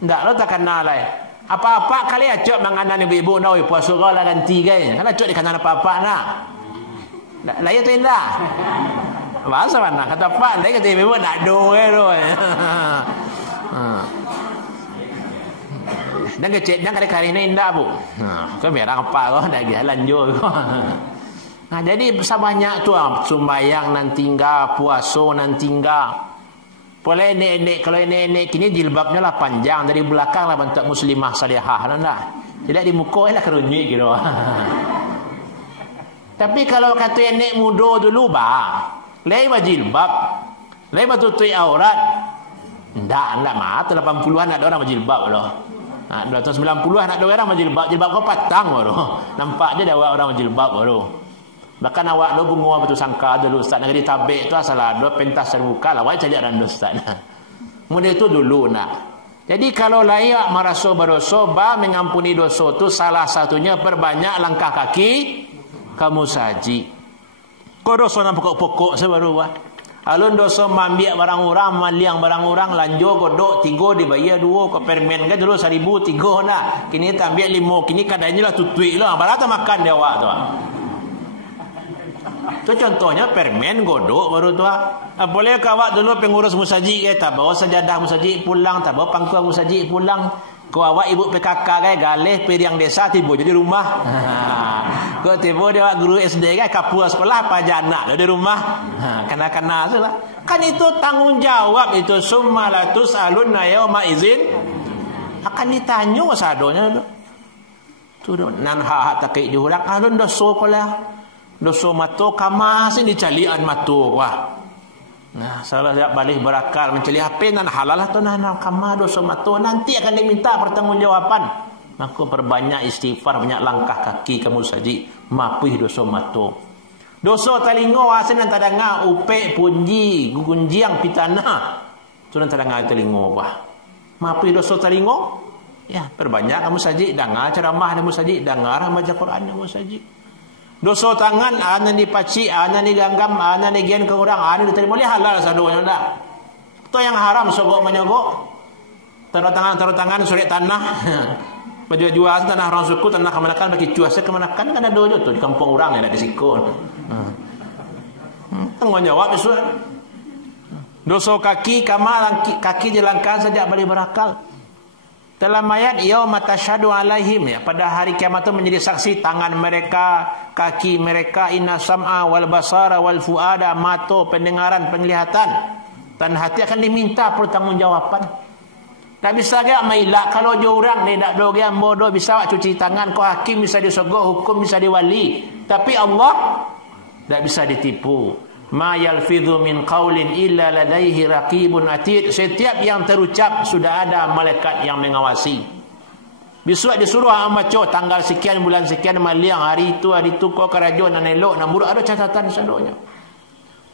Ndak lo tak kana lain. Apa-apa kali acok menganan ibu-ibu nak puasa kau lah ganti gaya. Kan acok di kanan apa-apa nak. Lain tu indah. Bahasa mana? Kata Pak, lain kata memang nak do tu. Dan kecil, dan kali ini indah bu. Kau merang apa kau? Dah jalan jo. Nah, jadi sebanyak tu sembahyang nan tinggal, puasa nan tinggal. Boleh nenek kalau nenek kini jilbabnya lah panjang dari belakang lah bentuk muslimah salihah lah. Tidak di muka lah kerunyik gitu. Tapi kalau kata nenek muda dulu lei jilbab, lei tutup aurat. Ndak mah 80-an ada orang berjilbab loh. Nah, 90-an ada orang berjilbab, jilbab kau patang baru. Nampak dia dah orang berjilbab baru. Bahkan awak lo bunga betul sangka dulu ustaz nak jadi tabik tu asal ada pentas terbuka lah awak cari randu ustaz. Mudah itu dulu nak. Jadi kalau layak merasa berdosa mengampuni dosa tu salah satunya perbanyak langkah kaki kamu saji. Kau dosa nak pokok-pokok sebaru alun dosa mambiak barang orang, maliang barang orang, lanjo godok 3 dibayar 2, kau permen kan dulu 1,000 3 nak. Kini tambiak 5, kini kadangnya lah tutui lah. Berapa makan dia awak tu. Itu contohnya permen godok baru tu. Boleh kawak dulu pengurus musajid tak bawa sajadah musajid pulang, tak bawa pangkuan musajid pulang. Kau awak ibu PKK galih periang desa tiba jadi rumah. Kau tiba dia guru SD kapua sekolah pajana di rumah. Kena-kena salah. Kan itu tanggung jawab itu summalatus alunna yauma izin. Akan ditanya sadonya tu. Tu nan hak takai diulang alun dosa kolah. Dosa matu kamasin dicalian matu Nah, salah siap balik berakal mencari apa nan halal atau nan kama dosa matu nanti akan diminta pertanggungjawaban. Maka perbanyak istighfar, banyak langkah kaki kamu saji mapih dosa matu. Dosa telingo asin nan tadanga upek punji gugunjiang pitana. Tu nan tadanga telingo Mapih dosa telingo. Ya, perbanyak kamu saji dengar ceramah kamu saji, dengar baca Quran kamu saji. Dosa tangan ana dipaci, ana diganggam, ana digian ke orang, ana diterima boleh halal sadonya ndak. Tu yang haram sogok menyogok. Taruh tangan surat tanah. Jual tanah orang suku, tanah kemanakan bagi cuaca kemanakan kan ada dojo tu di kampung orang yang ada di sikon. Tengok jawabisuan. Dosa kaki kaki jelangkan saja balik berakal. Dalam ayat yauma tasyhadu alaihim pada hari kiamat itu menjadi saksi tangan mereka, kaki mereka, inna sam'a wal basara wal fuada, mata, pendengaran, penglihatan dan hati akan diminta pertanggungjawaban. Tak bisa gak mailak kalau je orang ni dak dogian bodoh bisa awak cuci tangan, kau hakim bisa disogok, hukum bisa diwali, tapi Allah tak bisa ditipu. Ma yalfidhu min qaulin illa ladaihi raqibun atid. Setiap yang terucap sudah ada malaikat yang mengawasi. Besok disuruh baca tanggal sekian bulan sekian maliang hari itu kau kerajuan dan elok dan buruk ada catatan sadonya.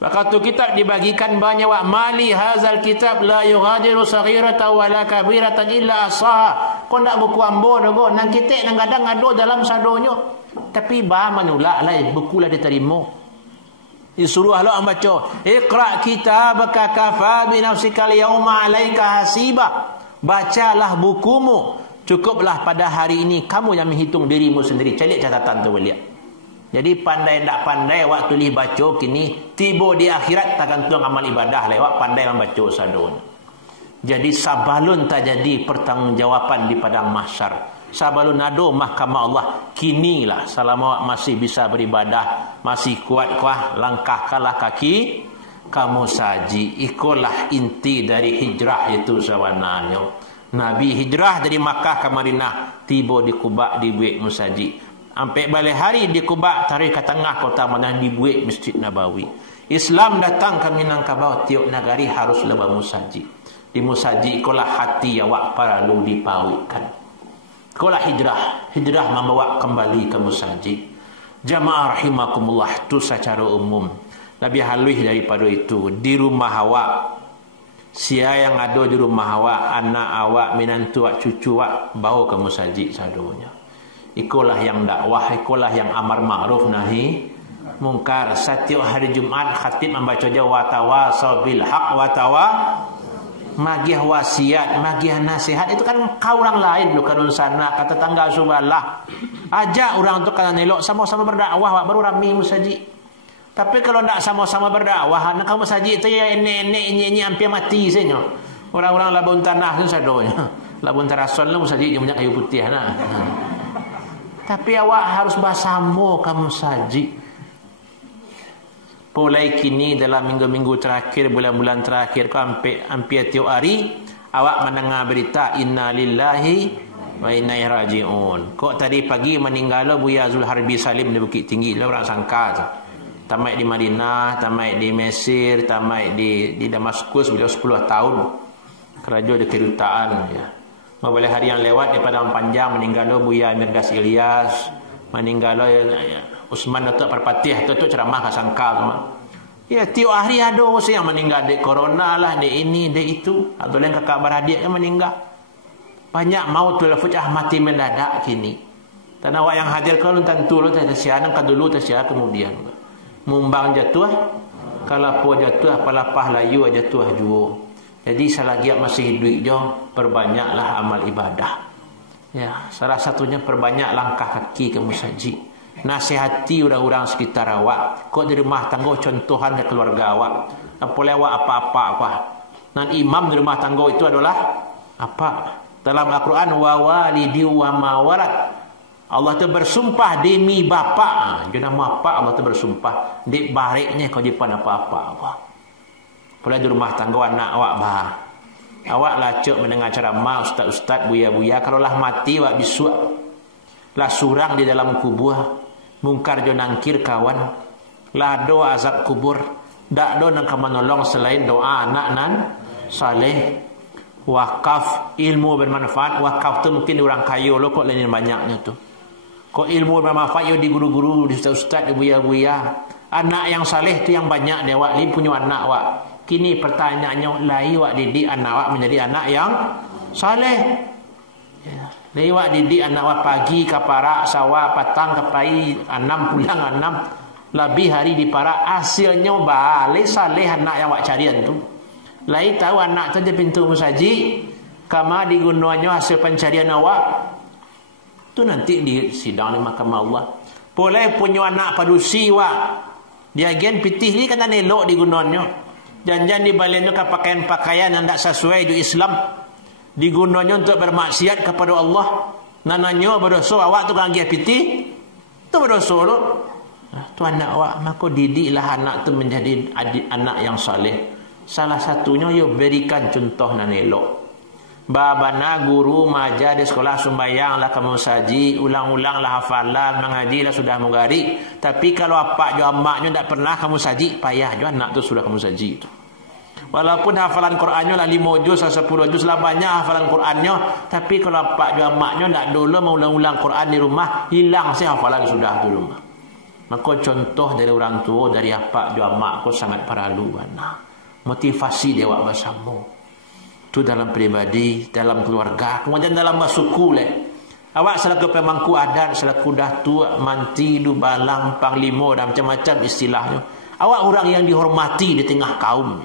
Maka tu kitab dibagikan banyak mali hazal kitab la yughadiru saghiratan wala kabiratan illa asaha. Kau ndak buku ambo dogo nang kitek nang kadang ado dalam sadonyo. Tapi manulak lah buku lah diterima. Disuruh Allah membaca iqra kitabaka kafa bi nafsika al-yawma 'alaika hasiba. Bacalah bukumu, cukuplah pada hari ini kamu yang menghitung dirimu sendiri. Cari catatan tu boleh. Jadi pandai tak pandai awak tulis baca kini tiba di akhirat tergantung amal ibadah lewat pandai membaca sadun. Jadi sabalun tak jadi pertanggungjawaban di padang mahsyar. Sabalun ado mahkamah Allah kinilah selama masih bisa beribadah, masih kuat langkahkanlah kaki kamu saji. Ikulah inti dari hijrah itu sebenarnya. Nabi hijrah dari Makkah ke Madinah, tiba di Quba dibuat musaji. Sampai balik hari di Quba tarik ke tengah kota Madinah dibuat Masjid Nabawi. Islam datang ke Minangkabau, tiap negari harus lebah musaji. Di musaji ikulah hati awak perlu dipawikan. Ikulah hijrah membawa kembali ke musajid. Jamaah rahimakumullah, itu secara umum. Nabi halus daripada itu di rumah awak. Sia yang ada di rumah awak, anak awak, minantu awak, cucu awak bawa ke musajid sadonya. Ikulah yang dakwah, ikulah yang amar ma'ruf nahi mungkar. Setiap hari Jumat khatib membaca watawasaw bil haq magiah wasiat, magiah nasihat itu kan kau orang lain bukan sana kata tangga subhanallah. Ajak orang untuk kena elok sama-sama berdakwah baru rami musajid. Tapi kalau nak sama-sama berdakwah, nak kamu saji tu ya nenek nyanyi hampir mati saja. Orang-orang labun tanah tu sadonya. Labun terason lu saji banyak kayu putih nah. Tapi awak harus bersama kamu saji. Mulai kini dalam minggu-minggu terakhir, bulan-bulan terakhir, hampir tiap hari awak mendengar berita inna lillahi wa inna ilaihi raji'un. Kok tadi pagi meninggal Buya Zulharbi Salim di Bukit Tinggi, orang sangka tu. Tamat di Madinah, tamat di Mesir, tamat di Damaskus, beliau 10 tahun kerja di kedutaan ya. Beberapa hari yang lewat di Padang Panjang meninggal Buya Mirdas Ilyas, meninggal Usman Datuk Perpatih, Datuk ceramah ke sangka tu. Ya, tiap hari ada orang yang meninggal di corona lah, di ini, di itu. Atau lain kakak beradik yang meninggal. Banyak mautul fujah mati mendadak kini. Dan awak yang hadir kalau tentu lo tersianan kan dulu tersiar kemudian. Mumbang jatuh, kalau po jatuh, palapah layu jatuh juga. Jadi selagi masih hidup je, perbanyaklah amal ibadah. Ya, salah satunya perbanyak langkah kaki ke musaji. Nasihati orang-orang sekitar awak. Kok di rumah tangga contohan ke keluarga awak. Tak boleh awak apa-apa apa. Dan imam di rumah tangga itu adalah apa? Dalam Al-Quran wa walidi wa ma walad. Allah tu bersumpah demi bapa. Jadi nama apa Allah tu bersumpah. Di baliknya kau jipan apa-apa apa. Boleh di rumah tangga anak awak bah. Awak lacuk mendengar ceramah ustaz-ustaz buya-buya. Kalau lah mati awak bisuak. Lah surang di dalam kubur. Mungkar jo nangkir kawan. Lah doa azab kubur. Dak do nak menolong selain doa anak nan saleh. Wakaf ilmu bermanfaat. Wakaf tu mungkin orang kayu lo kok lain banyaknya tu. Kok ilmu bermanfaat yo di guru-guru, di ustaz-ustaz, di buya-buya. Anak yang saleh tu yang banyak dia wak li punya anak wak. Kini pertanyaannya lai wak didik anak wak menjadi anak yang saleh. Ya. Lewat didik anak awak pagi ke parak sawah patang ke pai 6 pulang 6 lebih hari di parak hasilnya balik saleh anak yang awak carian tu. Lai tahu anak tu di pintu musaji kama digunaannya hasil pencarian awak tu nanti di sidang di mahkamah Allah. Boleh punya anak padusi wak dia gen pitih ni kan elok digunaannya. Jangan dibaliknya ke pakaian-pakaian yang tak sesuai di Islam. Digunanya untuk bermaksiat kepada Allah. Nananya berdosa awak tu kan dia piti. Tu berdosa tu. Tu anak awak. Maka didiklah anak tu menjadi anak yang saleh. Salah satunya you berikan contoh nan elok. Babana guru majar di sekolah sembahyang lah kamu saji. Ulang-ulang lah hafalan. Mengaji lah sudah mengari. Tapi kalau apa jo amaknya tak pernah kamu saji. Payah jo anak tu sudah kamu saji tu. Walaupun hafalan Qurannya lah 5 juz atau 10 juz lah banyak hafalan Qurannya. Tapi kalau pak juga maknya tak dulu mau ulang-ulang Quran di rumah, hilang sih hafalan sudah di rumah. Maka contoh dari orang tua, dari apa juga mak kau sangat perlu. Nah, motivasi dia awak bersama. Itu dalam pribadi, dalam keluarga, kemudian dalam suku le. Awak selaku pemangku adat, selaku datu, manti, dubalang, panglima dan macam-macam istilahnya. Awak orang yang dihormati di tengah kaum.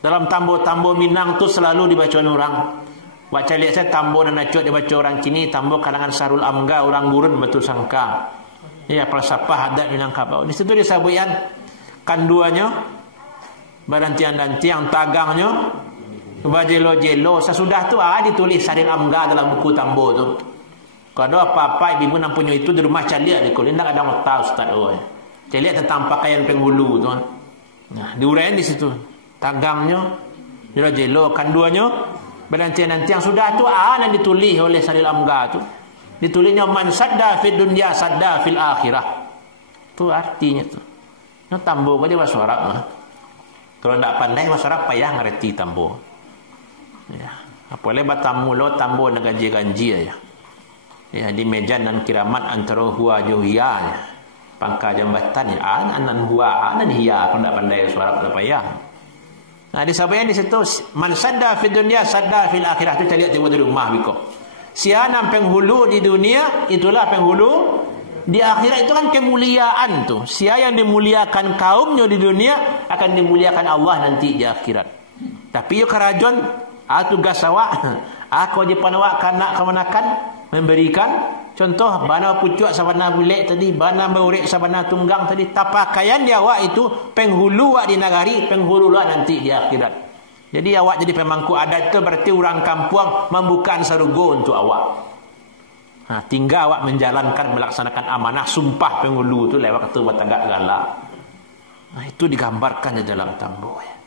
Dalam tambo-tambo Minang tu selalu dibaca orang. Baca lihat saya tambo dan acuat dibaca orang kini. Tambo kalangan Sarul Amga, orang gurun betul sangka. Ya, falsafah adat Minangkabau. Di situ disebutkan kanduannya, barantian-dantiang, tagangnya, bajelo-jelo. Sesudah tu ditulis Sarul Amga dalam buku tambo tu. Kalau apa-apa ibu nak punya itu di rumah caliak di kulin tak ada tahu ustaz oi. Caliak tentang pakaian penghulu tu. Nah, diuraian di situ. Tagangnya, jelo kanduannya, nanti yang sudah tu yang ditulis oleh Saril Amga tu. Ditulisnya man sadda fid dunya sadda fil akhirah. Tu artinya tu. No tambo aja bahasa Arab. Kalau tak pandai bahasa Arab payah ngerti tambo. Ya, apalagi batamu lo tambo nak ganji-ganji aja. Ya, di meja dan kiramat antara huwa juhiya. Pangkat jambatan ya anan huwa anan hiya kalau tak pandai bahasa Arab tak payah. Nah, disebutkan di situ man sadda fid dunya sadda fil akhirah tu lihat di rumah biko. Siapa penghulu di dunia itulah penghulu di akhirat. Itu kan kemuliaan tu. Siapa yang dimuliakan kaumnya di dunia akan dimuliakan Allah nanti di akhirat. Tapi yo kerajon tugas awak aku di panawak kanak kemanakan memberikan Contoh, bana pucuk sabana bulik tadi, bana beurek sabana tunggang tadi. Tapakaian dia awak itu penghulu awak di nagari, penghulu awak nanti di akhirat. Jadi awak jadi pemangku adat itu berarti orang kampung membuka sarugo untuk awak. Tinggal awak menjalankan, melaksanakan amanah sumpah penghulu itu lewat ketua tagak galak. Itu digambarkan di dalam tambo.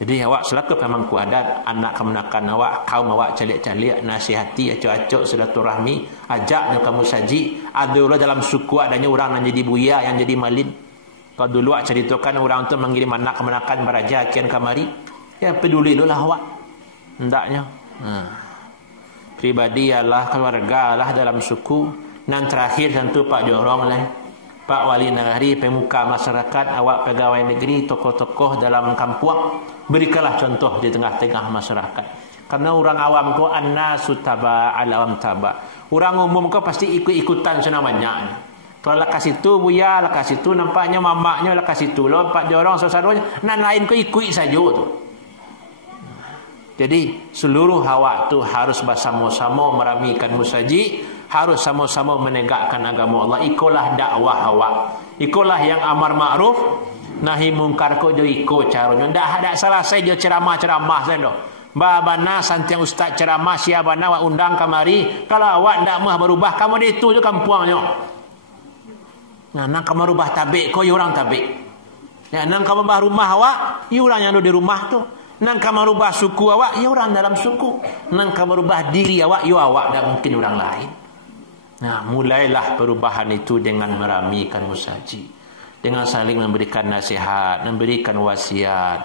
Jadi awak selaku pemangku adat, anak kemenakan awak, kaum awak calik-calik, nasihati, acok-acok, silaturahmi, ajaknya kamu saji. Ada orang dalam suku adanya orang yang jadi buya, yang jadi malin. Kalau dulu awak ceritakan orang itu mengirim anak kemenakan beraja kian kamari, ya peduli dulu lah awak. Hendaknya. Pribadi ialah keluarga lah dalam suku. Dan terakhir tentu Pak Jorong lah. Pak Wali Nagari, pemuka masyarakat, awak pegawai negeri, tokoh-tokoh dalam kampung, berikanlah contoh di tengah-tengah masyarakat. Karena orang awam ko annasu taba al-awam taba. Orang umum ko pasti ikut-ikutan senamanya. Kalau lekas itu buya, lekas itu nampaknya mamaknya, lekas itu lo Pak Jorong saudaranya, nan lain ko ikut saja tu. Jadi seluruh awak tu harus bersama-sama meramikan musaji, harus sama-sama menegakkan agama Allah. Ikulah dakwah awak. Ikulah yang amar ma'ruf nahi mungkar ko jo ikut caranya. Ndak salah saya jo ceramah-ceramah saya doh. Babana santiang ustaz ceramah siabana awak undang kamari. Kalau awak ndak mah berubah kamu di itu je kampuangnya. Nang kamu berubah tabik ko orang tabik. Ya nang kamu berubah rumah awak, orang yang ada di rumah tu. Nang kamu rubah suku awak, ya orang dalam suku. Nang kamu rubah diri awak, ya awak dan mungkin orang lain. Nah, mulailah perubahan itu dengan meramikan musaji, dengan saling memberikan nasihat, memberikan wasiat.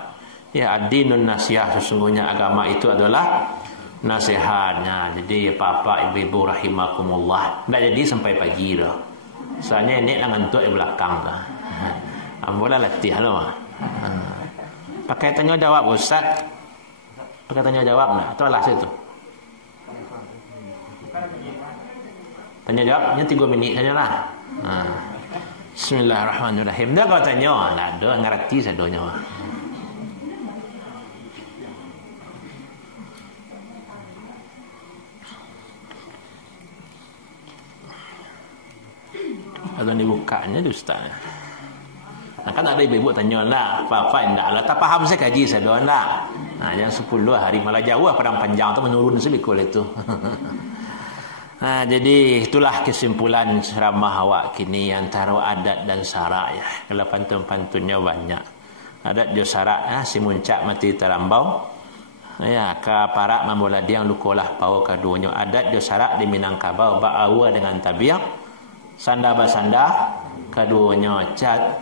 Ya, ad-dinun nasihat, sesungguhnya agama itu adalah nasihatnya. Jadi bapak ibu-ibu rahimakumullah, tidak jadi sampai pagi dah. Soalnya ini ngantuk di belakang dah. Ambola latih loh. Pakai tanya jawab Ustaz. Pakai tanya jawab enggak? Atau alah situ. Tanya jawabnya 3 minit saja lah. Bismillahirrahmanirrahim. Dah kau tanya, lah doa ngerti saya doanya. Ada dibukanya tu Ustaz. Nah, kan ada ibu-ibu tanya lah, apa-apa enggak lah. Tak faham saya kaji saya doa lah. Nah, yang 10 hari malah jauh padang panjang tu menurun sebikul itu. Nah, jadi itulah kesimpulan ceramah awak kini antara adat dan syarak ya. Kalau pantun-pantunnya banyak. Adat jo syarak si muncak mati terambau. Ya, ka parak mambola diang lukolah pau kaduanya. Adat jo syarak di Minangkabau ba'awa dengan tabiang. Sanda basanda kaduanya cat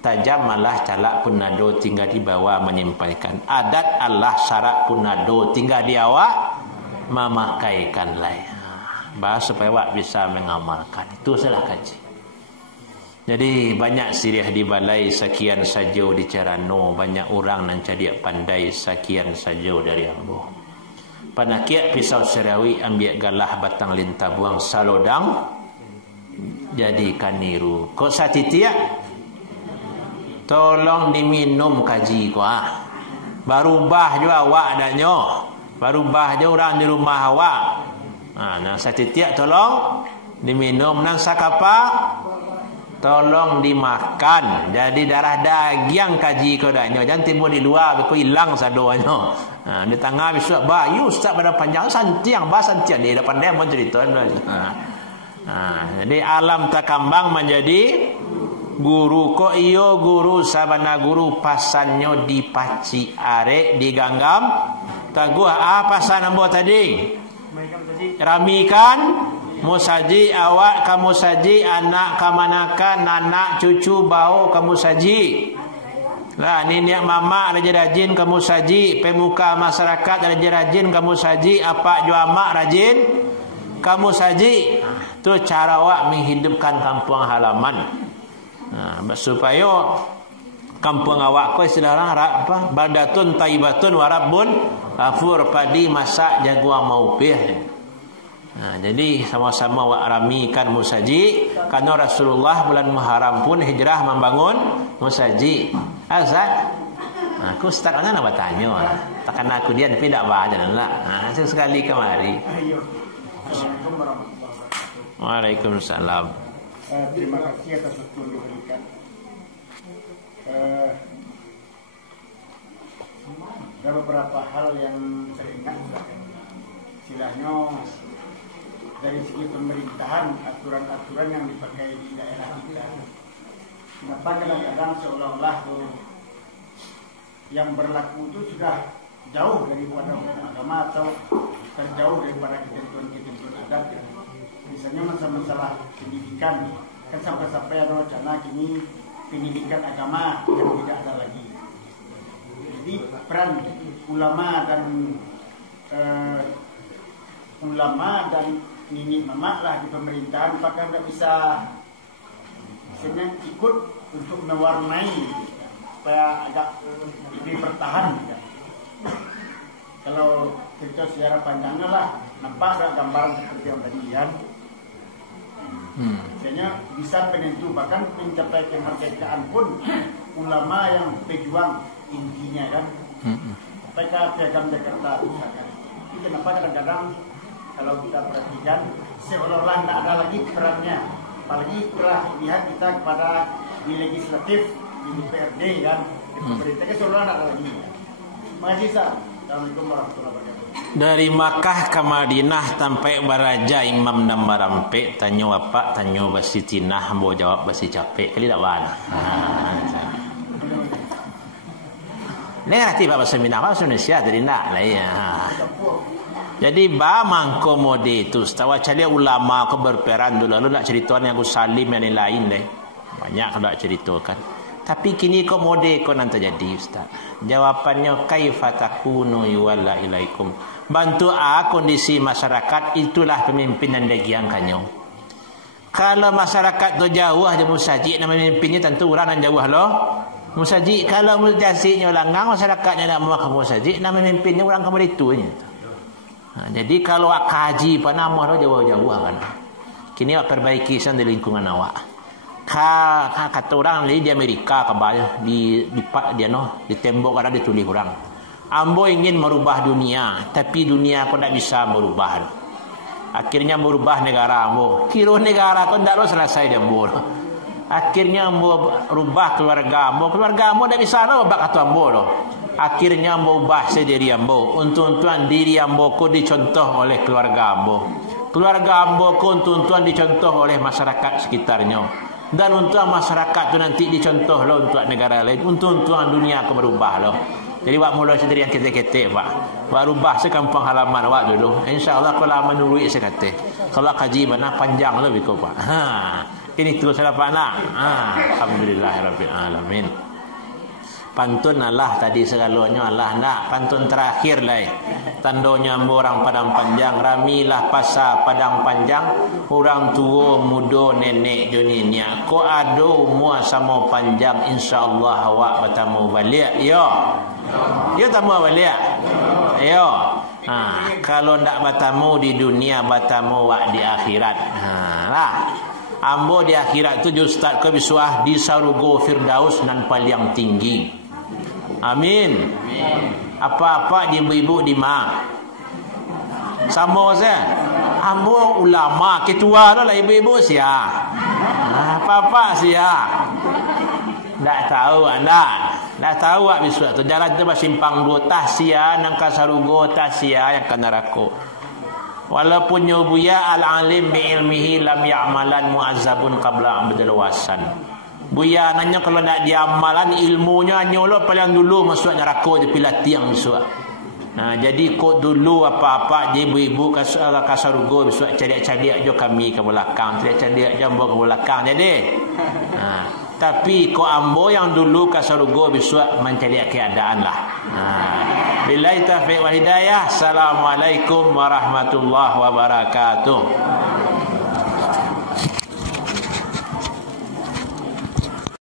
tajam malah calak pun nado tinggal di bawah menyampaikan. Adat Allah syarak pun nado tinggal di awak memakaikan lain. Bahas supaya awak bisa mengamalkan. Itu salah kaji. Jadi banyak sirih di balai sekian saja di Cerano. Banyak orang nan cadiak pandai sekian saja dari ambo. Panakiak pisau serawi ambil galah batang lintah buang salodang jadikan niru. Kok satitiak tolong diminum kaji ko barubah juga awak danyo, barubah je orang di rumah awak. Nang satitiak tolong diminum, nang sakapa tolong dimakan. Jadi darah daging kaji ko danyo, jangan timbul di luar ko hilang sadoanyo. Di tengah besok bayu ustaz pada panjang santiang bah santiang di depan dia mau cerita. Jadi alam takambang menjadi guru ko iyo guru sabana guru pasannya dipaci arek diganggam taguh apa pasan ambo tadi ramikan musaji awak kamu saji anak kamanakan anak cucu bau kamu saji lah ni niat mama rajin kamu saji pemuka masyarakat rajin kamu saji apa juama rajin kamu saji tu cara awak menghidupkan kampung halaman. Supaya kampung awak ko istilahnya apa baldatun taibatun warabbun ghafur padi masak jaguar maupih. Jadi sama-sama awak ramikan musaji karena Rasulullah bulan Muharram pun hijrah membangun musaji. Ustaz, aku ustaz kan nak bertanya. Takkan aku dia tapi tak baca lah. Sekali kemari. Waalaikumsalam. Terima kasih atas waktu yang diberikan. Ada beberapa hal yang saya ingat, istilahnya dari segi pemerintahan, aturan-aturan yang dipakai di daerah kita. Kenapa kadang-kadang seolah-olah yang berlaku itu sudah jauh daripada agama atau terjauh daripada ketentuan-ketentuan adat. Misalnya masalah pendidikan, kan sampai-sampai ada wacana kini pendidikan agama yang tidak ada lagi. Jadi peran ulama dan nini mama lah di pemerintahan, apakah tidak bisa misalnya ikut untuk mewarnai supaya agak lebih bertahan ya. Kalau cerita sejarah panjangnya lah, nampak ada gambaran seperti yang tadi kan. Misalnya bisa penentu, bahkan mencapai kemerdekaan pun ulama yang pejuang intinya kan. PK Piagam Jakarta misalkan. Itu kenapa kadang-kadang kalau kita perhatikan seolah-olah tidak ada lagi perannya. Apalagi telah lihat kita kepada di legislatif, di DPRD kan, di pemerintah kan seolah-olah tidak ada lagi. Terima kasih Ustaz. Assalamualaikum warahmatullahi wabarakatuh. Dari Makkah ke Madinah sampai baraja Imam dan Barampe, tanya apa, tanya basi Tinah, mau jawab basi capek, kali tak mana. Ini ngerti bahasa Minang, bahasa Indonesia jadi nak lah ya. Jadi mangko mode itu, setawa cari ulama ke berperan dulu, lalu nak ceritakan yang Gus Salim yang lain deh, banyak nak ceritakan. Tapi kini kok mode kok nanti jadi Ustaz. Jawabannya kaifa takunu yuwalla ilaikum. Bantu kondisi masyarakat, itulah pemimpinan dagiang kanyo. Kalau masyarakat tu jauh aja musajid nama pemimpinnya tentu orang yang jauh loh. Musajid kalau mujasinya langang, masyarakatnya nak mau ke musajid, nama pemimpinnya orang kamar itu nya. Jadi kalau kaji panama lo jauh-jauh kan. Kini awak perbaiki san di lingkungan awak. Kata orang di Amerika kabal di tembok ada ditulis orang. Ambo ingin merubah dunia, tapi dunia kau tak bisa merubah. Akhirnya merubah negara ambo. Kira negara kau tak lo selesai dia ambo. Akhirnya ambo rubah keluarga ambo tak bisa lo bak atau ambo lo. Akhirnya ambo ubah sendiri ambo. Untuk-untuan diri ambo kau dicontoh oleh keluarga ambo. Keluarga ambo kau untuk-untuan dicontoh oleh masyarakat sekitarnya. Dan untuk masyarakat tu nanti dicontoh lo untuk negara lain, untuk dunia akan berubah lo. Jadi wak mula sendiri yang ketek-ketek wak rubah sekampung halaman wak dulu. InsyaAllah kalau lama nurui sekate. Kalau kaji mana panjang lo biko pak. Ini terus saya dapat nak. Alhamdulillahirabbil alamin. Pantun Allah tadi segalanya Allah nak. Pantun terakhir lah. Tandonya orang padang panjang, ramilah pasar padang panjang, orang tua muda nenek joninya. Ko ado umur sama panjang, insyaallah awak bertemu balik. Yo tamu balik. Yo. Kalau ndak bertemu di dunia, bertemu wak di akhirat. Lah. Ambo di akhirat tu Ustaz ke bisuah di sarugo firdaus nan paling tinggi. Amin. Apa-apa di ibu-ibu di ma. Sama saya. Ambo ulama ketua lah ibu-ibu sia. Apa-apa sia. Tak tahu anda. Tak tahu ak bisuah tu jalan tu simpang dua tahsia nang kasarugo tahsia yang kanarako. Walaupun buya al-alim bi ilmihi lam ya'malan mu'azzabun qabla abdul wasan. Buya nanya kalau nak diamalan ilmunya nyolo paling dulu masuk neraka je pilah tiang masuk. Jadi kok dulu apa-apa je ibu-ibu kasarugo besok cari-cari jo kami ke belakang, cari-cari jambo ke belakang jadi. Tapi kok ambo yang dulu kasarugo besok mencari keadaan lah. Billahi taufiq wal hidayah. Assalamualaikum warahmatullahi wabarakatuh.